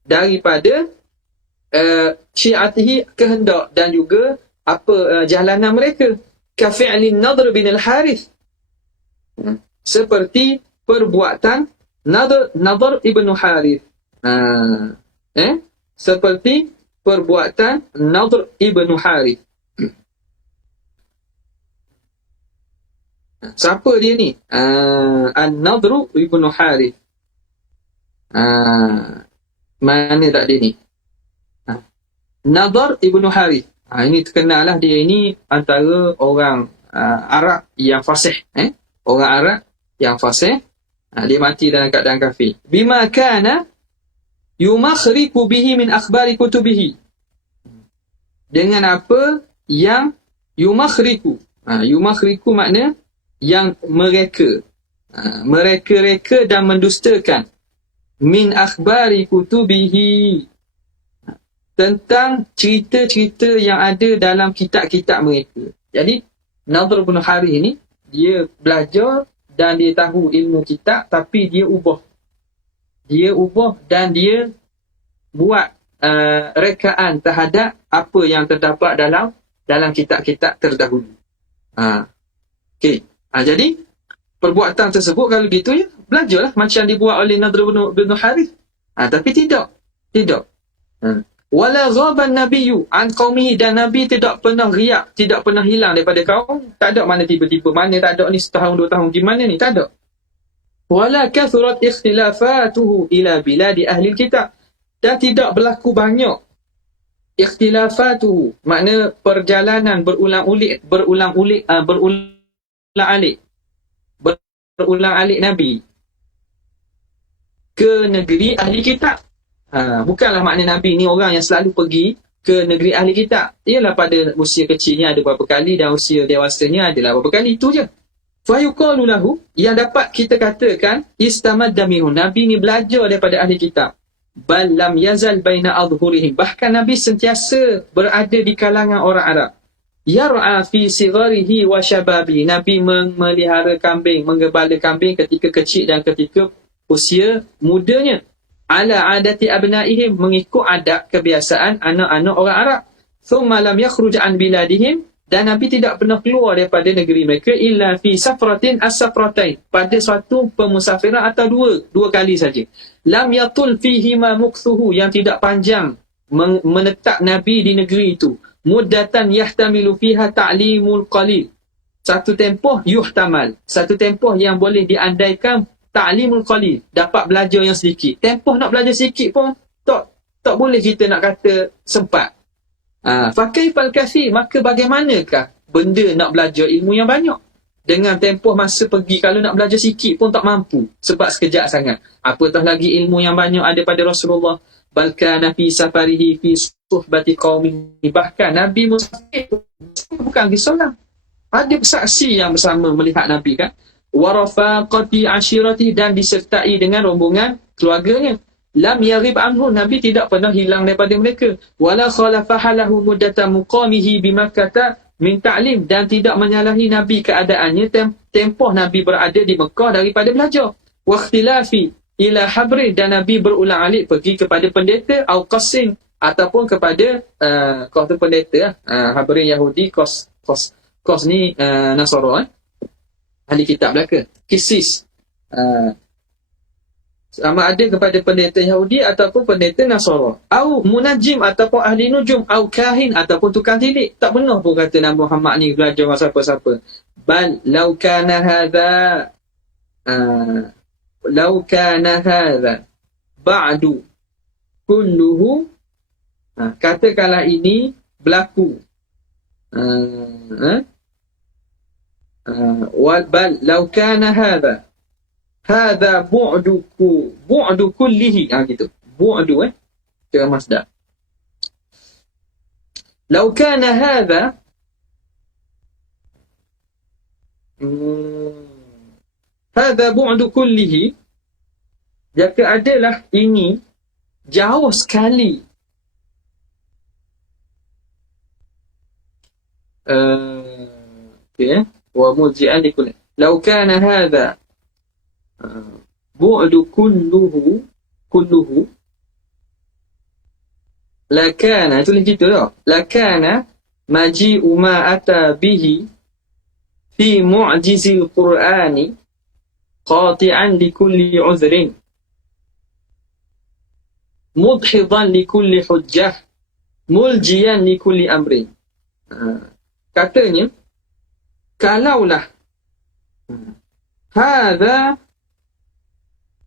daripada syi'atihi, kehendak dan juga apa jalanan mereka. Ka fi'lin Nadr bin al-Harith. Seperti perbuatan Nadr ibn Harith. Seperti perbuatan Nadr ibn Harith. Siapa dia ni? An-Nadr ibn Harith. Mana tak dia ni? Nadr ibn Harith. Ini terkenal lah, dia ini antara orang Arab yang fasih. Orang Arab yang fasih. Dia mati dalam keadaan kafir. Bima kana yumakhriku bihi min akhbari kutubihi. Dengan apa yang yumakhriku. Yumakhriku makna yang mereka mereka dan mendustakan min akhbari kutubihi, tentang cerita-cerita yang ada dalam kitab-kitab mereka. Jadi Nadr bin Harith ni dia belajar dan dia tahu ilmu kitab, tapi dia ubah dan dia buat rekaan terhadap apa yang terdapat dalam kitab-kitab terdahulu. Okey. Jadi perbuatan tersebut kalau gitu ya belajarlah macam dibuat oleh Nadr bin Harith. Tapi tidak. Wala ghaban nabiyyu an qaumihi, dan Nabi tidak pernah riak, tidak pernah hilang daripada kaum. Tak ada mana tiba-tiba, mana tak ada ni setahun 2 tahun gimana ni, tak ada. Wala kathurat ikhtilafatuhu ila biladi ahli kitab, dan tidak berlaku banyak ikhtilafatuhu, makna perjalanan berulang-alik Nabi ke negeri ahli kitab. Bukanlah makna Nabi ni orang yang selalu pergi ke negeri ahli kitab. Ialah pada usia kecilnya ada berapa kali dan usia dewasanya adalah berapa kali, itu je. Fa yuqalu lahu, yang dapat kita katakan istamadda minhu, Nabi ni belajar daripada ahli kitab. Bal lam yazal baina adhhurihim, bahkan Nabi sentiasa berada di kalangan orang Arab. Yar'a fi sigharihi wa shababi, Nabi memelihara kambing, menggembala kambing ketika kecil dan ketika usia mudanya. Ala adati abnaihim, mengikut adat kebiasaan anak-anak orang Arab. Thumma lam yakhruj an biladihim, dan Nabi tidak pernah keluar daripada negeri mereka illa fi safratin as-safratain, pada suatu pemusafiran atau dua kali saja. Lam yatul fihi ma mukthuhu, yang tidak panjang menetap Nabi di negeri itu. Muddatan yahtamilu fiha ta'limul qalil, satu tempoh yuhtamal, satu tempoh yang boleh diandaikan ta'limul qalil, dapat belajar yang sedikit. Tempoh nak belajar sedikit pun tak boleh kita nak kata sempat. Fa kaifal kathir, maka bagaimanakah benda nak belajar ilmu yang banyak dengan tempoh masa pergi, kalau nak belajar sikit pun tak mampu sebab sekejap sangat, apatah lagi ilmu yang banyak ada pada Rasulullah. Bal kana fi safarihi fi suhbati qaumihi, bahkan Nabi musafir bukan pergi solat, ada saksi yang bersama melihat Nabi kan. Warafaqati ashirati, dan disertai dengan rombongan keluarganya. Lam yarib anhu, Nabi tidak pernah hilang daripada mereka. Wala khalafahalahu muddata muqamihi bimakkah min ta'lim, dan tidak menyalahi Nabi keadaannya tempoh Nabi berada di Mekah daripada belajar. Wa ikhtilafi ila habri, dan Nabi berulang-alik pergi kepada pendeta, au qasim, ataupun kepada kos tu pendeta, habri Yahudi, kos ni Nasara, ahli kitab belaka, kisis, sama ada kepada pendeta Yahudi ataupun pendeta Nasara, au munajim, ataupun ahli nujum, au kahin, ataupun tukang tilik. Tak benar pun kata Nabi Muhammad ni belajar dengan siapa-siapa. Bal law kana hadha ba'du kulluhu, katakanlah ini berlaku bal law kana hadha bu'du kullihi, gitu. Bu'du kira masdar. Law kana hadha bu'du kullihi, jika adalah ini jauh sekali wa muji'an likulli. Law kana hadha bu'du kulluhu lakana, tulis gitu tau, lakana maji'u ma ata bihi fi mu'jizil qur'ani qati'an likulli uzrin mudhidan likulli hujjah muljian likulli amrin. Katanya, kalaulah hadha,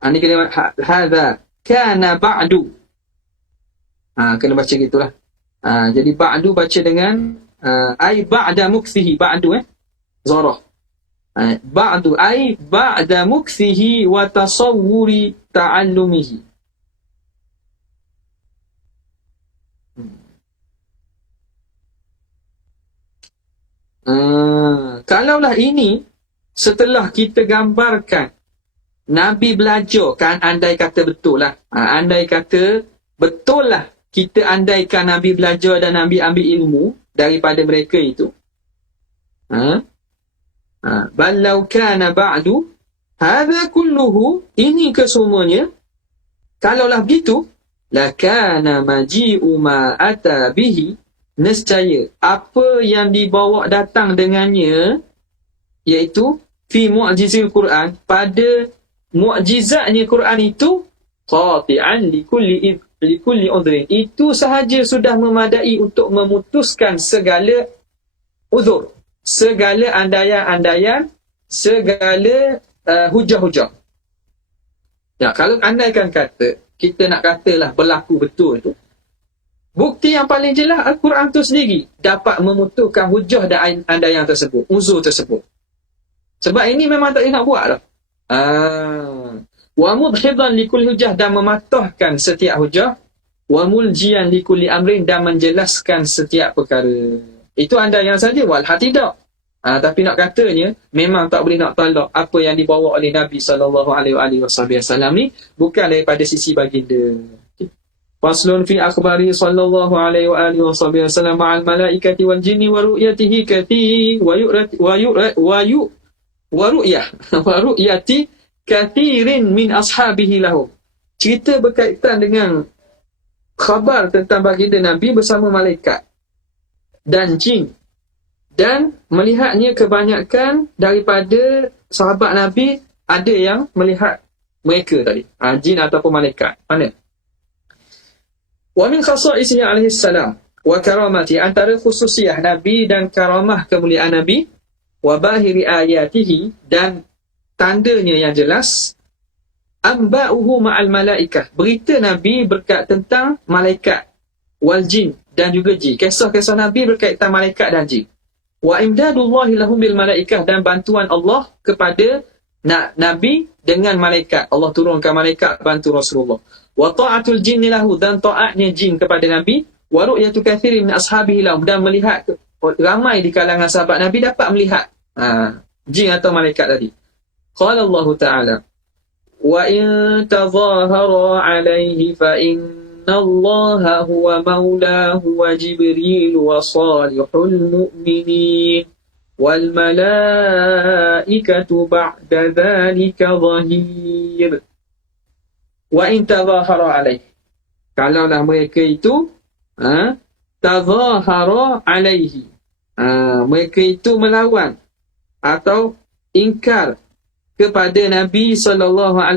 ini kena hadha kana ba'du, kena baca gitulah. Jadi ba'du baca dengan ai ba'da mukthihi, ba'du zarah. Ba'du ai ba'da mukthihi wa tasawwuri ta'allumihi. Kalaulah ini setelah kita gambarkan Nabi belajar, kan andai kata betul lah. Andai kata betul lah, kita andaikan Nabi belajar dan Nabi ambil ilmu daripada mereka itu. Bal law kana ba'du hadha kulluhu, ini kesemuanya. Kalaulah begitu, lakana maji'u ma ata bihi, nescaya apa yang dibawa datang dengannya, iaitu fi mu'jizil Quran, pada mu'jizatnya Quran itu, qati'an likulli udhrin, itu sahaja sudah memadai untuk memutuskan segala uzur, segala andaian-andaian, segala hujah-hujah. Ya, kalau andaikan kata, kita nak katalah berlaku betul itu, bukti yang paling jelas Al-Quran tu sendiri dapat memutuskan hujah dan andaian tersebut, uzur tersebut. Sebab ini memang tak nak buat dah. Wa mudhidan likulli hujah, dan mematahkan setiap hujah, wa muljian likulli amrin, dan menjelaskan setiap perkara. Itu andaian saja, walha tidak. Tapi nak katanya memang tak boleh nak tolak apa yang dibawa oleh Nabi SAW ni bukan daripada sisi baginda. Faslun fi akhbari sallallahu alaihi wa alihi wasallam ma'al malaikati wal jinni wa ru'yatihi kathir wa ru'yati kathirin min ashabihi lahu. Cerita berkaitan dengan khabar tentang baginda Nabi bersama malaikat dan jin, dan melihatnya kebanyakan daripada sahabat Nabi ada yang melihat mereka tadi, jin ataupun malaikat. Mana? Wa min khasa'isihi alaihi salam wa karamati, antara khususiyah Nabi dan karamah kemuliaan Nabi, wa bahiri ayatihi, dan tandanya yang jelas, amba'uhu ma'al malaikah, berita Nabi berkait tentang malaikat, wal jin, dan juga jin. Kisah-kisah Nabi berkaitan malaikat dan jin. Wa imdadullahi lahum bil malaikah, dan bantuan Allah kepada Nabi dengan malaikat. Allah turunkan malaikat bantu Rasulullah. Wa ta'atul jinni lahu, dan ta'atnya jin kepada Nabi. Wa ru'yatu kathirin min ashabihi lahum, dan melihat ramai di kalangan sahabat Nabi dapat melihat jin atau malaikat tadi. Qala Allah Ta'ala, wa in tadhahara alayhi fa inna Allah huwa maulahu wa Jibril wa salihul mu'minin wal malaikatu ba'da dhalika dhahir. Wa in tadhahara alayhi, kalaulah mereka itu tadhahara alayhi, mereka itu melawan atau ingkar kepada Nabi SAW.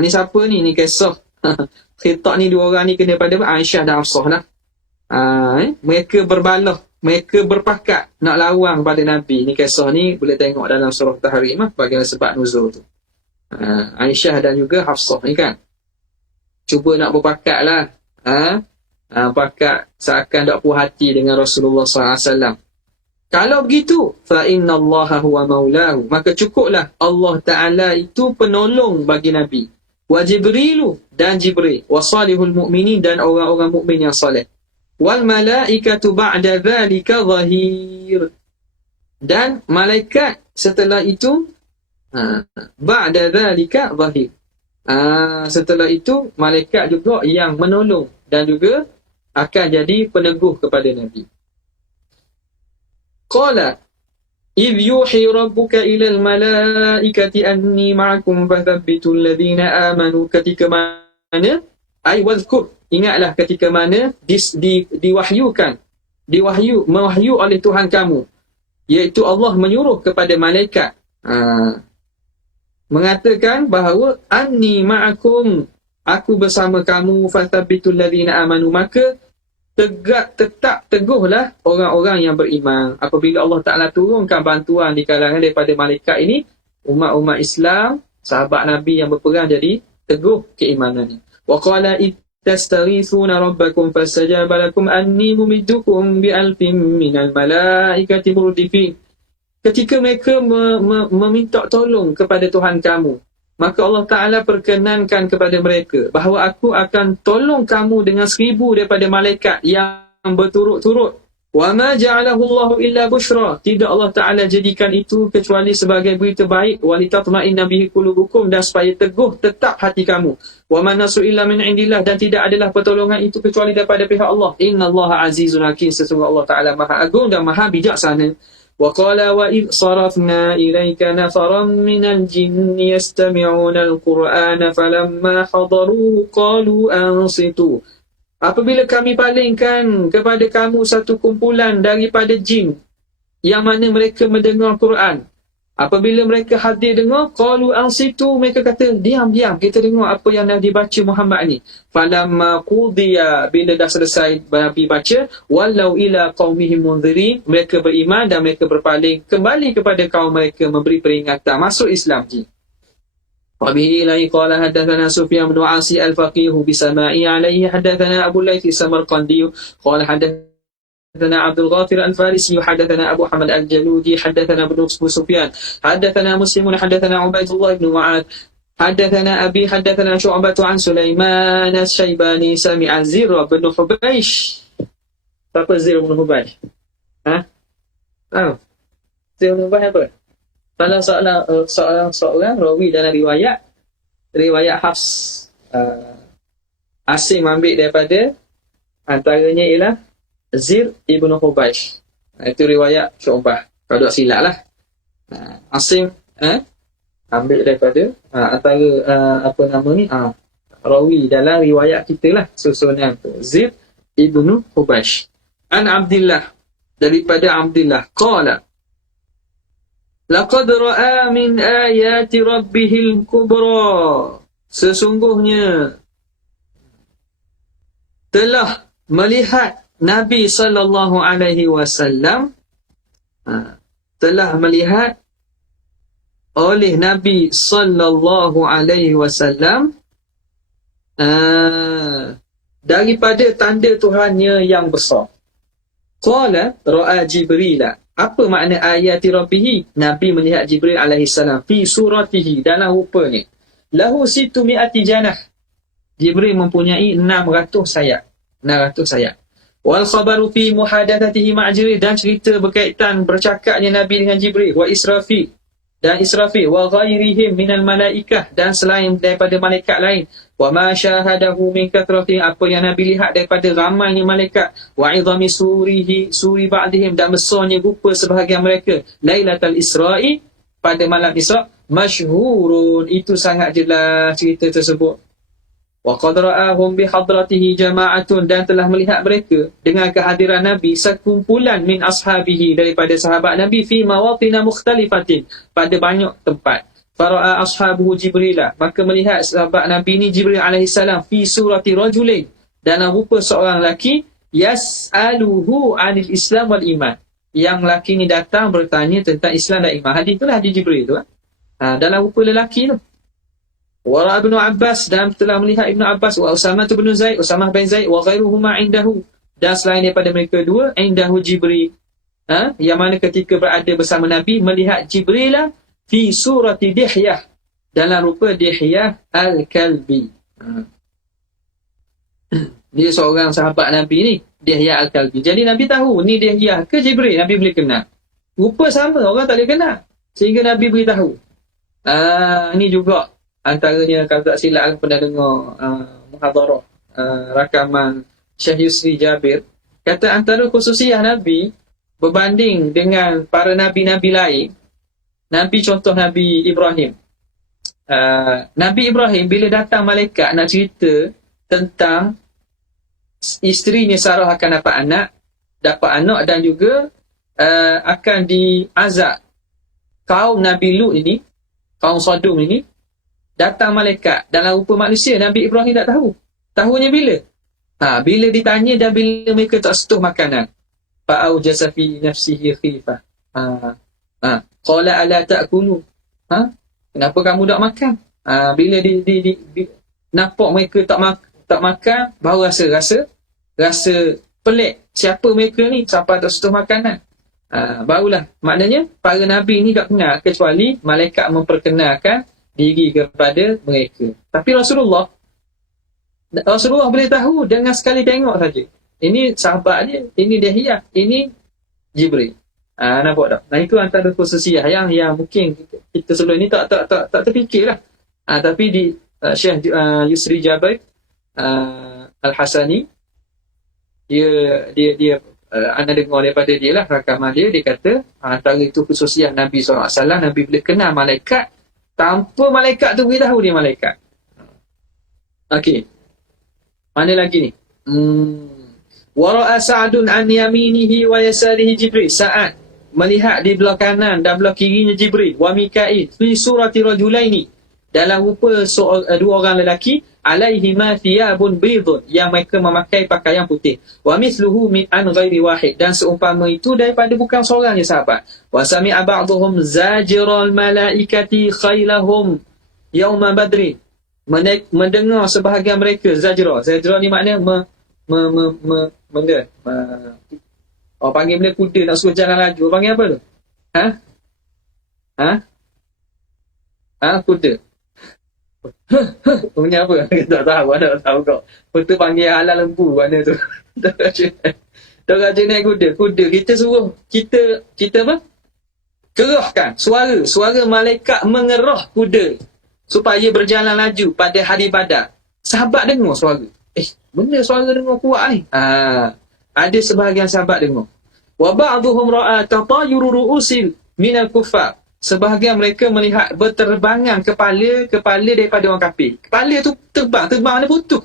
Ni siapa ni? Ni kisah khitab ni, dua orang ni kena pada Aisyah dan Hafsah lah. Mereka berbalah, mereka berpakat nak lawan pada Nabi. Ni kisah ni boleh tengok dalam surah Tahrim bagian sebab nuzul tu. Aisyah dan juga Hafsah ni kan cuba nak berpakat lah, pakat seakan tak puas hati dengan Rasulullah SAW. Kalau begitu, fa innallaha huwa maulahu, maka cukuplah Allah Ta'ala itu penolong bagi Nabi. Wa Jibrilu, dan Jibril. Wa salihul mu'minin, dan orang-orang mukmin yang salih. Wal malaikatu ba'da dhalika zahir, dan malaikat setelah itu ba'da dhalika zahir. Setelah itu malaikat juga yang menolong dan juga akan jadi peneguh kepada Nabi. Qala idh yuhi rabbuka ilal malaikati anni ma'akum fathabbitul ladhina amanu, ketika mana wadhkur, ingatlah ketika mana mewahyu oleh Tuhan kamu, iaitu Allah menyuruh kepada malaikat mengatakan bahawa anni ma'akum, aku bersama kamu, fathabbitul ladhina amanu, maka tetap teguhlah orang-orang yang beriman. Apabila Allah Ta'ala turunkan bantuan di kalangan daripada malaikat ini, umat-umat Islam, sahabat Nabi yang berperang jadi teguh keimanannya. Wa qala tastaghithuna rabbakum fastajaba lakum anni mumiddukum bi alfin minal malaikati murdifin. Ketika mereka meminta tolong kepada Tuhan kamu, maka Allah Ta'ala perkenankan kepada mereka bahawa aku akan tolong kamu dengan 1000 daripada malaikat yang berturut-turut. Wa ma ja'alahu Allahu illa bushra, tidak Allah Ta'ala jadikan itu kecuali sebagai berita baik, walitatma'inna bihi qulubukum, dan supaya teguh tetap hati kamu. Wa man nasru illa min indillah, dan tidak adalah pertolongan itu kecuali daripada pihak Allah. Innallaha azizun hakim, sesungguhnya Allah Ta'ala Maha Agung dan Maha Bijaksana. Wa qala wa id sarafna ilayka nafaran minal jinni yastami'una al-Qur'ana falamma hadaruhu qalu ansitu. Apabila kami palingkan kepada kamu satu kumpulan daripada jin yang mana mereka mendengar Quran, apabila mereka hadir dengar, qalu ansitu, mereka kata diam-diam, kita dengar apa yang dah dibaca Muhammad ni. Falamma qudiya, bila dah selesai Nabi baca, walau ila qaumihim munzirin, mereka beriman dan mereka berpaling kembali kepada kaum mereka memberi peringatan masuk Islam ji. Wa bihi ilaihi qala hadatsana Sufyan bin Asi al-Faqih bisama'i alaihi hadatsana Abu Layth as-Samarqandi qala حدثنا عبد الغافر الفارسي حدثنا أبو حمد الجلودي حدثنا ابن سفيان حدثنا مسلم حدثنا عبيد الله بن معاذ حدثنا أبي حدثنا شعبة عن سليمان الشيباني سمع زر بن حبيش. Apa Zir bin Hubaysh? Zir bin Hubaysh apa? Salah seorang rawi dalam riwayat Hafs. Asim ambil daripada, antaranya ialah Zir ibn Hubaysh. Itu riwayat Syu'bah, kalau tak silap lah. Asim ambil daripada antara apa nama ni, rawi dalam riwayat kita lah, susunan tu, Zir ibn Hubaysh. An Abdillah, daripada Abdillah, qala laqad ra'a min ayati rabbihil kubra, sesungguhnya telah melihat Nabi sallallahu alaihi wasallam, telah melihat oleh Nabi sallallahu alaihi wasallam daripada tanda Tuhannya yang besar. Qala ra'a Jibril. Apa makna ayati rabbih? Nabi melihat Jibril alaihi salam fi suratihi, dalam rupanya. Lahu 600 janah. Jibril mempunyai 600 sayap. 600 sayap. Wal khabaru fi muhadatsatihi ma'a Jibril, dan cerita berkaitan bercakapnya Nabi dengan Jibril, wa Israfil, dan Israfil, wa ghairihim minal malaikah, dan selain daripada malaikat lain, wa ma syahadahu min kathrati, apa yang Nabi lihat daripada ramainya malaikat, wa idhami suri ba'dihim, dan besarnya rupa sebahagian mereka, Lailatul Isra'i, pada malam Isra', masyhurun, itu sangat jelas cerita tersebut. Wa qad ra'ahum bi hadratihi jama'atun, dan telah melihat mereka dengan kehadiran Nabi sekumpulan min ashabihi, daripada sahabat Nabi, fi mawatina mukhtalifatin, pada banyak tempat. Fara'a ashabuhu Jibril, maka melihat sahabat Nabi ni Jibril alaihi salam fi surati rajulin, dalam rupa seorang lelaki, yas'aluhu 'anil Islam wal iman, yang lelaki ni datang bertanya tentang Islam dan iman. Hadis itulah hadis Jibril tu. Dalam rupa lelaki tu. Wara Ibnu Abbas, dan telah melihat Ibnu Abbas, wa Usamah bin Zaid, Usamah bin Zaid, wa ghairuhuma indahu, dan selain daripada mereka dua, indahu Jibril, yang mana ketika berada bersama Nabi melihat Jibril lah fi surati Dihyah, dalam rupa Dihyah Al-Kalbi. Dia seorang sahabat Nabi ni, Dihyah Al-Kalbi. Jadi Nabi tahu ni Dihyah ke Jibril, Nabi boleh kenal. Rupa sama, orang tak boleh kenal, sehingga Nabi beritahu. Ini juga antaranya, kalau tak silap pernah dengar muhadarah rakaman Syekh Yusri Jabir, kata antara khususiyah Nabi berbanding dengan para Nabi-Nabi lain, Nabi, contoh Nabi Ibrahim. Nabi Ibrahim bila datang malaikat nak cerita tentang isterinya Sarah akan dapat anak dan juga akan diazab kaum Nabi Lut ini, kaum Sodom ini, datang malaikat dalam rupa manusia. Nabi Ibrahim tak tahu. Tahunya bila? Bila ditanya dan bila mereka tak setuh makanan. Fa'aujasa fi nafsihi khifah. Qala ala ta'kulu. Kenapa kamu tak makan? Bila nampak mereka tak makan, baru rasa pelik. Siapa mereka ni sampai tak setuh makanan? Barulah, maknanya para Nabi ni tak kenal kecuali malaikat memperkenalkan diri kepada mereka. Tapi Rasulullah boleh tahu dengan sekali tengok saja. Ini sahabat dia, ini Dihyah, ini Jibril. Nampak tak? Nah, itu antara khususiyah yang mungkin kita sebelum ini tak terfikirlah. Tapi di Syekh Yusri Jabir Al-Hasani, dia anda dengar daripada dia lah rakaman dia kata antara itu khususiyah Nabi SAW, Nabi boleh kenal malaikat tanpa malaikat tu beritahu dia malaikat. Okey. Mana lagi ni? Wara'a Sa'dun an yaminihi wa yasarihi Jibril. Sa'ad melihat di belah kanan dan belah kirinya Jibril, wa Mikail fi surati rajulaini, dalam rupa dua orang lelaki, alaihima thiyabun bidun, yang mereka memakai pakaian putih, wa mithluhu min an ghairi wahid, dan seumpama itu daripada bukan seorang je sahabat. Wa sami'a ba'dhum zajral malaikati khailahum yauma badrin, mendengar sebahagian mereka zajra ni maknanya orang panggil benda kuda nak suruh jalan laju, panggil apa tu? Kuda. Punya apa? Tak tahu, ada tak tahu kau. Betul panggil halal lembu mana tu. Tak raja naik kuda. Kita suruh kita apa? Kerahkan suara malaikat mengerah kuda supaya berjalan laju pada hari Badar. Sahabat dengar suara. Benda suara dengar kuat ni. Ada sebahagian sahabat dengar. Wa ba'dhum ra'a tatayuru ru'usil minal kuffar. Sebahagian mereka melihat berterbangan kepala daripada orang kafir. Kepala tu terbang mana putus.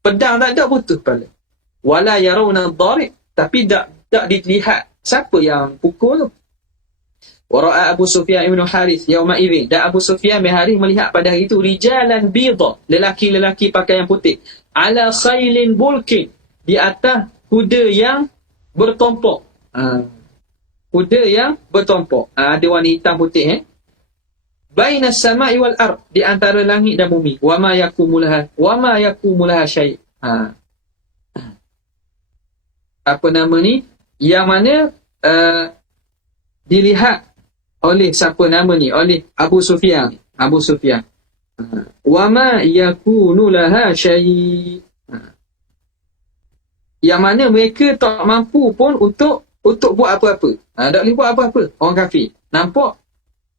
Pedang tak ada, putus kepala. Wala yarawna ad-darib, tapi tak dilihat siapa yang pukul tu. Wa ra'a Abu Sufyan ibn Harith yauma idzin, dan Abu Sufyan bin Harith melihat pada hari itu rijalan bidha, lelaki-lelaki pakaian putih, ala khailin bulkin, di atas kuda yang bertompok. Kuda yang bertompok. Ada warna hitam putih. Bainas sama'i wal ard, di antara langit dan bumi. Wa ma yakumulaha syai'. Apa nama ni? Yang mana dilihat oleh siapa nama ni? Oleh Abu Sufyan. Wa ma yakunulaha syai'. Yang mana mereka tak mampu pun untuk buat apa-apa. Tak boleh buat apa-apa. Orang kafir nampak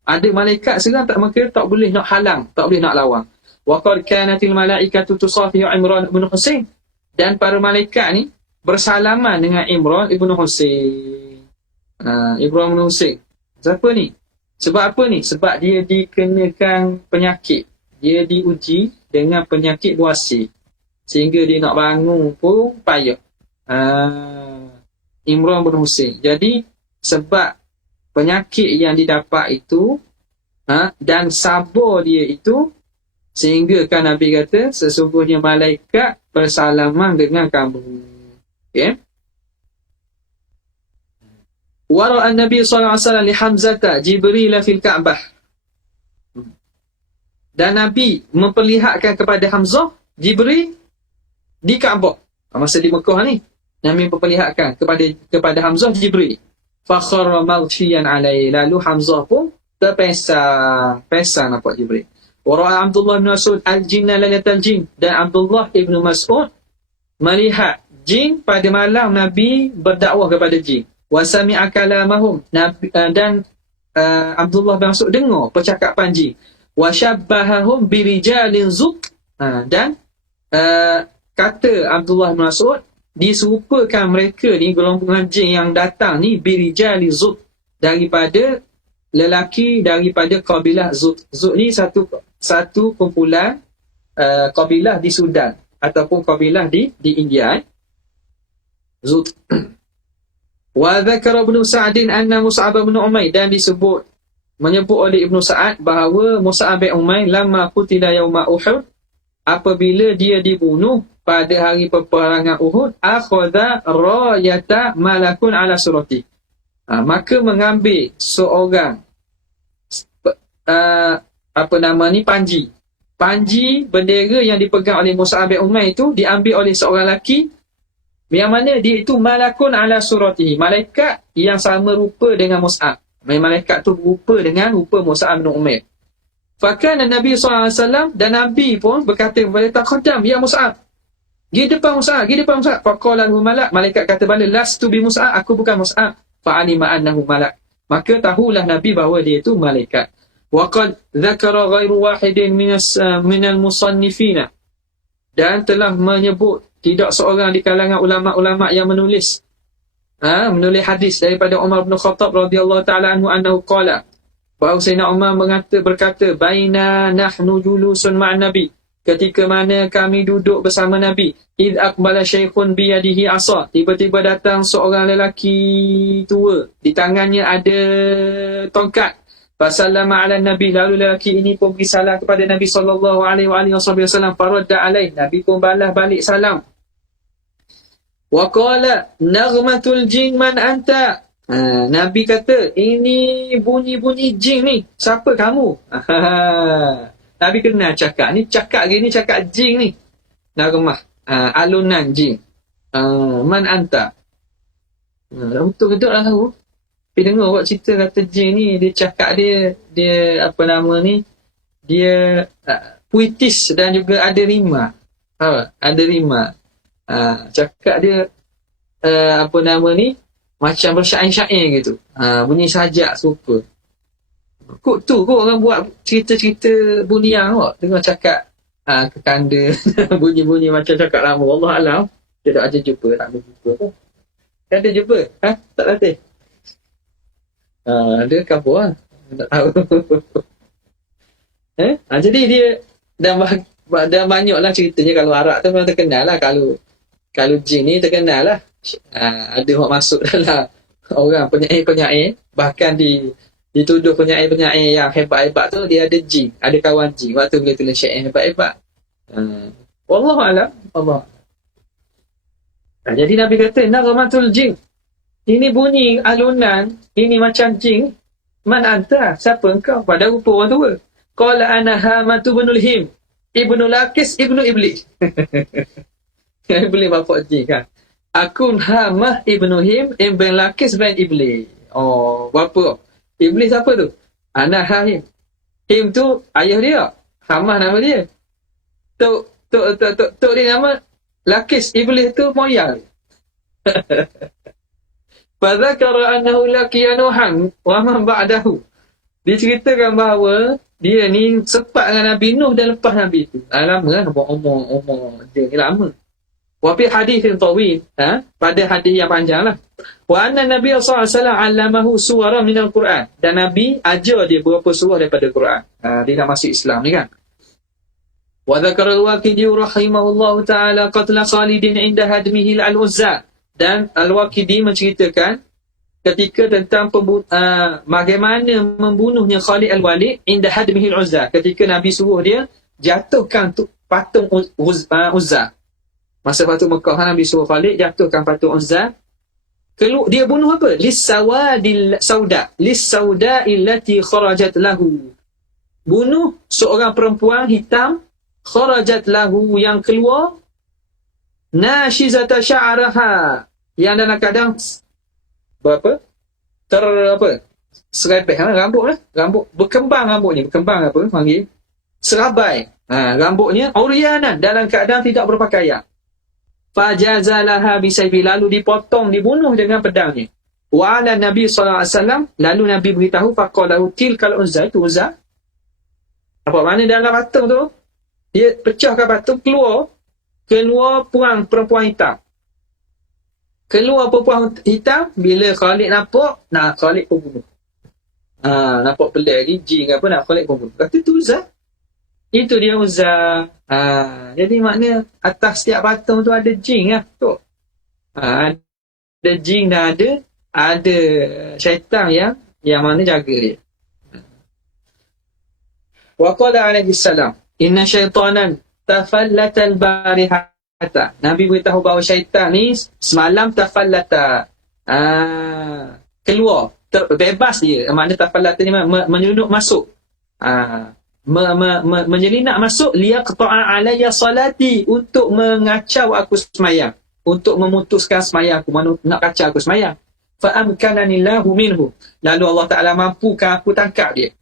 ada malaikat serang, mereka tak boleh nak halang, tak boleh nak lawan. Wa qad kanatil malaikatu tusafihu Imran bin Husain, dan para malaikat ni bersalaman dengan Imran ibn Husain. Imran bin Husain siapa ni? Sebab apa ni? Sebab dia dikenakan penyakit, dia diuji dengan penyakit buasir, sehingga dia nak bangun pun payah. Imran bin Husain. Jadi sebab penyakit yang didapat itu dan sabar dia itu, sehingga kan Nabi kata sesungguhnya malaikat bersalaman dengan kamu. Okay? Wara an-Nabi sallallahu alaihi wasallam li Hamzah Jibril fil Ka'bah. dan Nabi memperlihatkan kepada Hamzah Jibril di Kaabah. Masa di Mekah ni, Nabi memperlihatkan kepada Hamzah Jibril. Fakhara maghshiyan alaihi, lalu Hamzah pun terpesang nampak Jibril. Wa ra'a Abdullah bin Mas'ud al-jinna lailatal jin, dan Abdullah bin Mas'ud melihat jin pada malam Nabi berdakwah kepada jin. Wa sami'a kalamahum, dan Abdullah bin Mas'ud dengar percakapan jin. Wa syabbahahum birijalin zuk, dan kata Abdullah bin Mas'ud diserupakan mereka ni, golongan jin yang datang ni, birijali zuk, daripada lelaki daripada kabilah Zut. Zut ni satu kumpulan kabilah di Sudan ataupun kabilah di India. Zut. Wa dzakara Ibnu Sa'din anna Mus'ab bin Umair, dan menyebut oleh Ibnu Sa'ad bahawa Mus'ab bin Umair lamma qutila yauma Uhud, apabila dia dibunuh pada hari peperangan Uhud, akhadha rayata malakun ala surati, maka mengambil seorang panji bendera yang dipegang oleh Mus'ab bin Umair itu diambil oleh seorang lelaki yang mana dia itu malakun ala suratihi, malaikat yang sama rupa dengan Mus'ab. Malaikat tu rupa dengan rupa Mus'ab bin Umair. Fakana Nabi SAW, dan Nabi pun berkata kepada taqaddam ya Mus'ab, pergi depan Mus'ab. Faqala lahu malak, malaikat kata bala, lastu bi Mus'ab, aku bukan Mus'ab. Fa'alima annahu malak, maka tahulah Nabi bahawa dia itu malaikat. Wa qad dzakara ghairu wahidin minal musannifina, dan telah menyebut tidak seorang di kalangan ulama-ulama yang menulis hadis daripada Umar bin Khattab radhiyallahu taala anhu qala, bahawa Sayyidina Umar berkata, baina nahnu julusun ma'an nabi, ketika mana kami duduk bersama Nabi, id aqbala syaikhun biyadihi asa, tiba-tiba datang seorang lelaki tua, di tangannya ada tongkat. Fasallama ala Nabi, lalu lelaki ini pun beri salam kepada Nabi sallallahu alaihi wasallam. Faradda alaih, Nabi pun balas balik salam. Wa qala naghmatul jin man anta, Nabi kata, ini bunyi-bunyi jin ni, siapa kamu? Nabi kena cakap ni, cakap gini, cakap jin ni, naghmah, alunan jin. Man anta, betul kedok lah tahu. Tapi dengar buat cerita kata jin ni, dia cakap dia apa nama ni, dia puitis dan juga ada rima. Ada rima. Cakap dia apa nama ni, macam bersyair-syair gitu. Bunyi sajak serupa. Kok orang buat cerita-cerita buniang kok. Dengar cakap kekanda bunyi-bunyi macam cakap lama. Allah alam. Dia tak ada jumpa, tak ada jumpa. Tak ada jumpa? Tak latih. Dia kabur lah. Tak tahu. Jadi dia dan banyaklah ceritanya. Kalau Arab tu memang terkenal lah. Kalau jin ni terkenal lah. Ada orang masuk dalam orang penyair-penyair, bahkan dituduh penyair-penyair yang hebat-hebat tu dia ada jin, ada kawan jin waktu boleh tulis syair hebat-hebat. Wallahu a'lam. Allah. Jadi Nabi kata naghmatul jin, ini bunyi alunan, ini macam jin. Man anta, siapa engkau? Pada rupa orang tua. Qala ana Hamatu binul Him ibnu Lakis ibnu Iblis. Boleh bapak jin kan. Aku Hamah ibnu Him ibn Lakis bin Iblis. Oh, bapa Iblis apa tu? Anak Him. Him tu ayah dia. Hamah nama dia. Tok dia nama Lakis. Iblis tu moyang. Fadzakara annahu laqiya Nuhan wa man ba'dahu. Diceritakan bahawa dia ni sepat dengan Nabi Nuh dan lepas Nabi tu. Lama kan, umur dia ni lama. Wa fi hadithin tawil, pada hadis yang panjang lah. Wa anna Nabi sallallahu alaihi wasallam 'allamahu suwara min al-Quran, dan Nabi ajar dia beberapa surah daripada Quran. Dia dah masuk Islam ni kan. Wa dzakara al-Waqidi rahimahullahu taala qatla Khalidin 'inda hadmihi al-Uzza, dan Al-Waqidi menceritakan ketika tentang bagaimana membunuhnya Khalid al-Walid 'inda hadmihi al-Uzza, ketika Nabi suruh dia jatuhkan patung Uzza. Masa patung Mekah, Nabi suruh Khalid jatuhkan patung Uzza. Dia bunuh apa? Lis-sawadil sauda, lis-sauda illati kharajat lahu. bunuh seorang perempuan hitam, kharajat lahu, yang keluar, nashizata sya'raha, yang dalam keadaan berapa? Serabai rambut berkembang, berkembang apa panggil? Serabai. Rambutnya uryanan, dalam keadaan tidak berpakaian. Fajazalaha bisayfi, lalu dipotong, dibunuh dengan pedangnya. Wa ala Nabi sallallahu alaihi wasallam, lalu Nabi beritahu, faqalahu tilkal uzza, itu uzza. Apa makna dalam patung tu? Dia pecahkan patung, keluar perempuan hitam. Keluar perempuan hitam, bila Khalid nampak, Khalid pun bunuh. Nampak pelik lagi, jin ke apa, nak Khalid pun bunuh. Kata tu Uzza. Itu dia Uzza. Jadi makna atas setiap patung tu ada jin lah. Tu. Ada jin dan ada syaitan yang mana jaga dia. Wa qala alaihi salam, inna syaitanan tafallata al-barihata. Nabi beritahu bahawa syaitan ni semalam tafallata, keluar, bebas dia. Makna tafallata ni menyelundup masuk, menyelinap masuk, liyaqta'a alayya salati, untuk mengacau aku semayang, untuk memutuskan semayang aku, nak kacau aku semayang. Fa amkananillahu minhu, lalu Allah Ta'ala mampukan aku tangkap dia.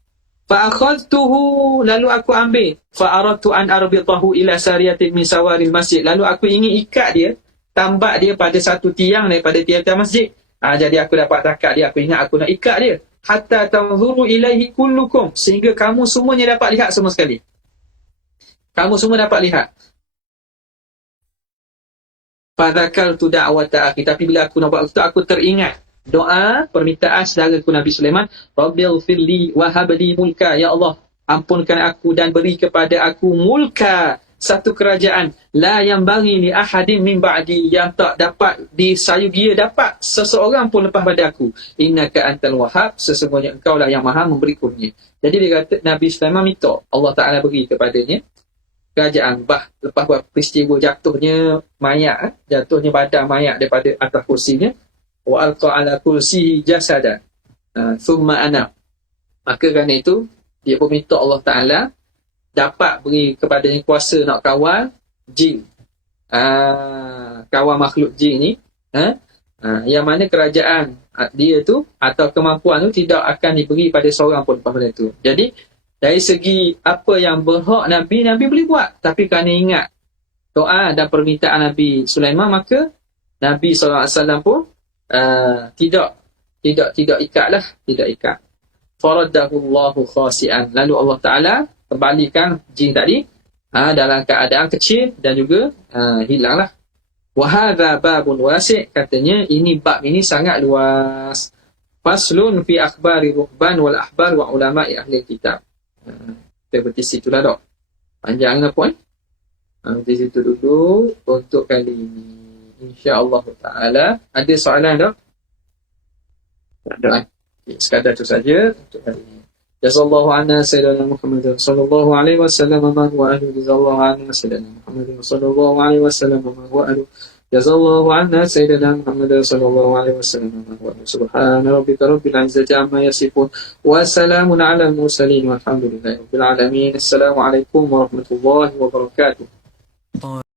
Fa akhadtuhu, lalu aku ambil. Fa aradtu an arbitahu ila sariyatin min sawaril masjid, lalu aku ingin ikat dia, tambak dia pada satu tiang daripada tiang-tiang masjid. Jadi aku dapat tangkap dia, aku ingat aku nak ikat dia. Hatta tanzuru ilaihi kullukum, sehingga kamu semuanya dapat lihat semua sekali. Kamu semua dapat lihat. Fadzakartu da'wata akhi, tapi bila aku nak buat itu, aku teringat doa permintaan saudaraku Nabi Sulaiman, Rabbighfirli wa habli mulka, ya Allah ampunkan aku dan beri kepada aku mulka, satu kerajaan, la yang bagi li ahadin min ba'di, yang tak dapat disayugia dapat seseorang pun lepas pada aku. Innaka antal wahhab, sesungguhnya engkau lah yang maha memberi kurnia. Jadi dia kata, Nabi Sulaiman minta Allah Ta'ala beri kepadanya kerajaan. Lepas buat peristiwa jatuhnya badan mayat daripada atas kursinya, wa alqa ala kursihi jasadan thumma ana, maka kerana itu dia pun minta Allah Ta'ala dapat beri kepadanya kuasa nak kawal jin, kawal makhluk jin ni, yang mana kerajaan dia tu atau kemampuan tu tidak akan diberi pada seorang pun pada itu. Jadi dari segi apa yang berhak Nabi boleh buat, tapi kerana ingat doa dan permintaan Nabi Sulaiman, maka Nabi SAW pun tidak ikat. Faradahullahu khasi'an, lalu Allah Ta'ala kembalikan jin tadi dalam keadaan kecil dan juga hilanglah. Wa hadza babun wasi', katanya ini bab ini sangat luas. Faslun fi akhbari ruhban wal ahbar wa ulama'i ahli kitab. Kita berhenti situ lah dok. Panjang lah puan. Berhenti situ dulu untuk kali ini. InsyaAllah Ta'ala. Ada soalan dok? Tak ada. Okay, sekadar itu saja untuk kali ini. Jazallahu anna sayyidina Muhammad sallallahu alaihi wasallam wa huwa ahlu. Jazallahu anna sayyidina Muhammad sallallahu alaihi wasallam wa huwa ahlu. Jazallahu anna sayyidina Muhammad sallallahu alaihi wasallam wa huwa ahlu. Subhana rabbika rabbil izzati amma yasifun wa salamun ala al mursalin walhamdulillahi rabbil alamin. Assalamu alaikum warahmatullahi wabarakatuh.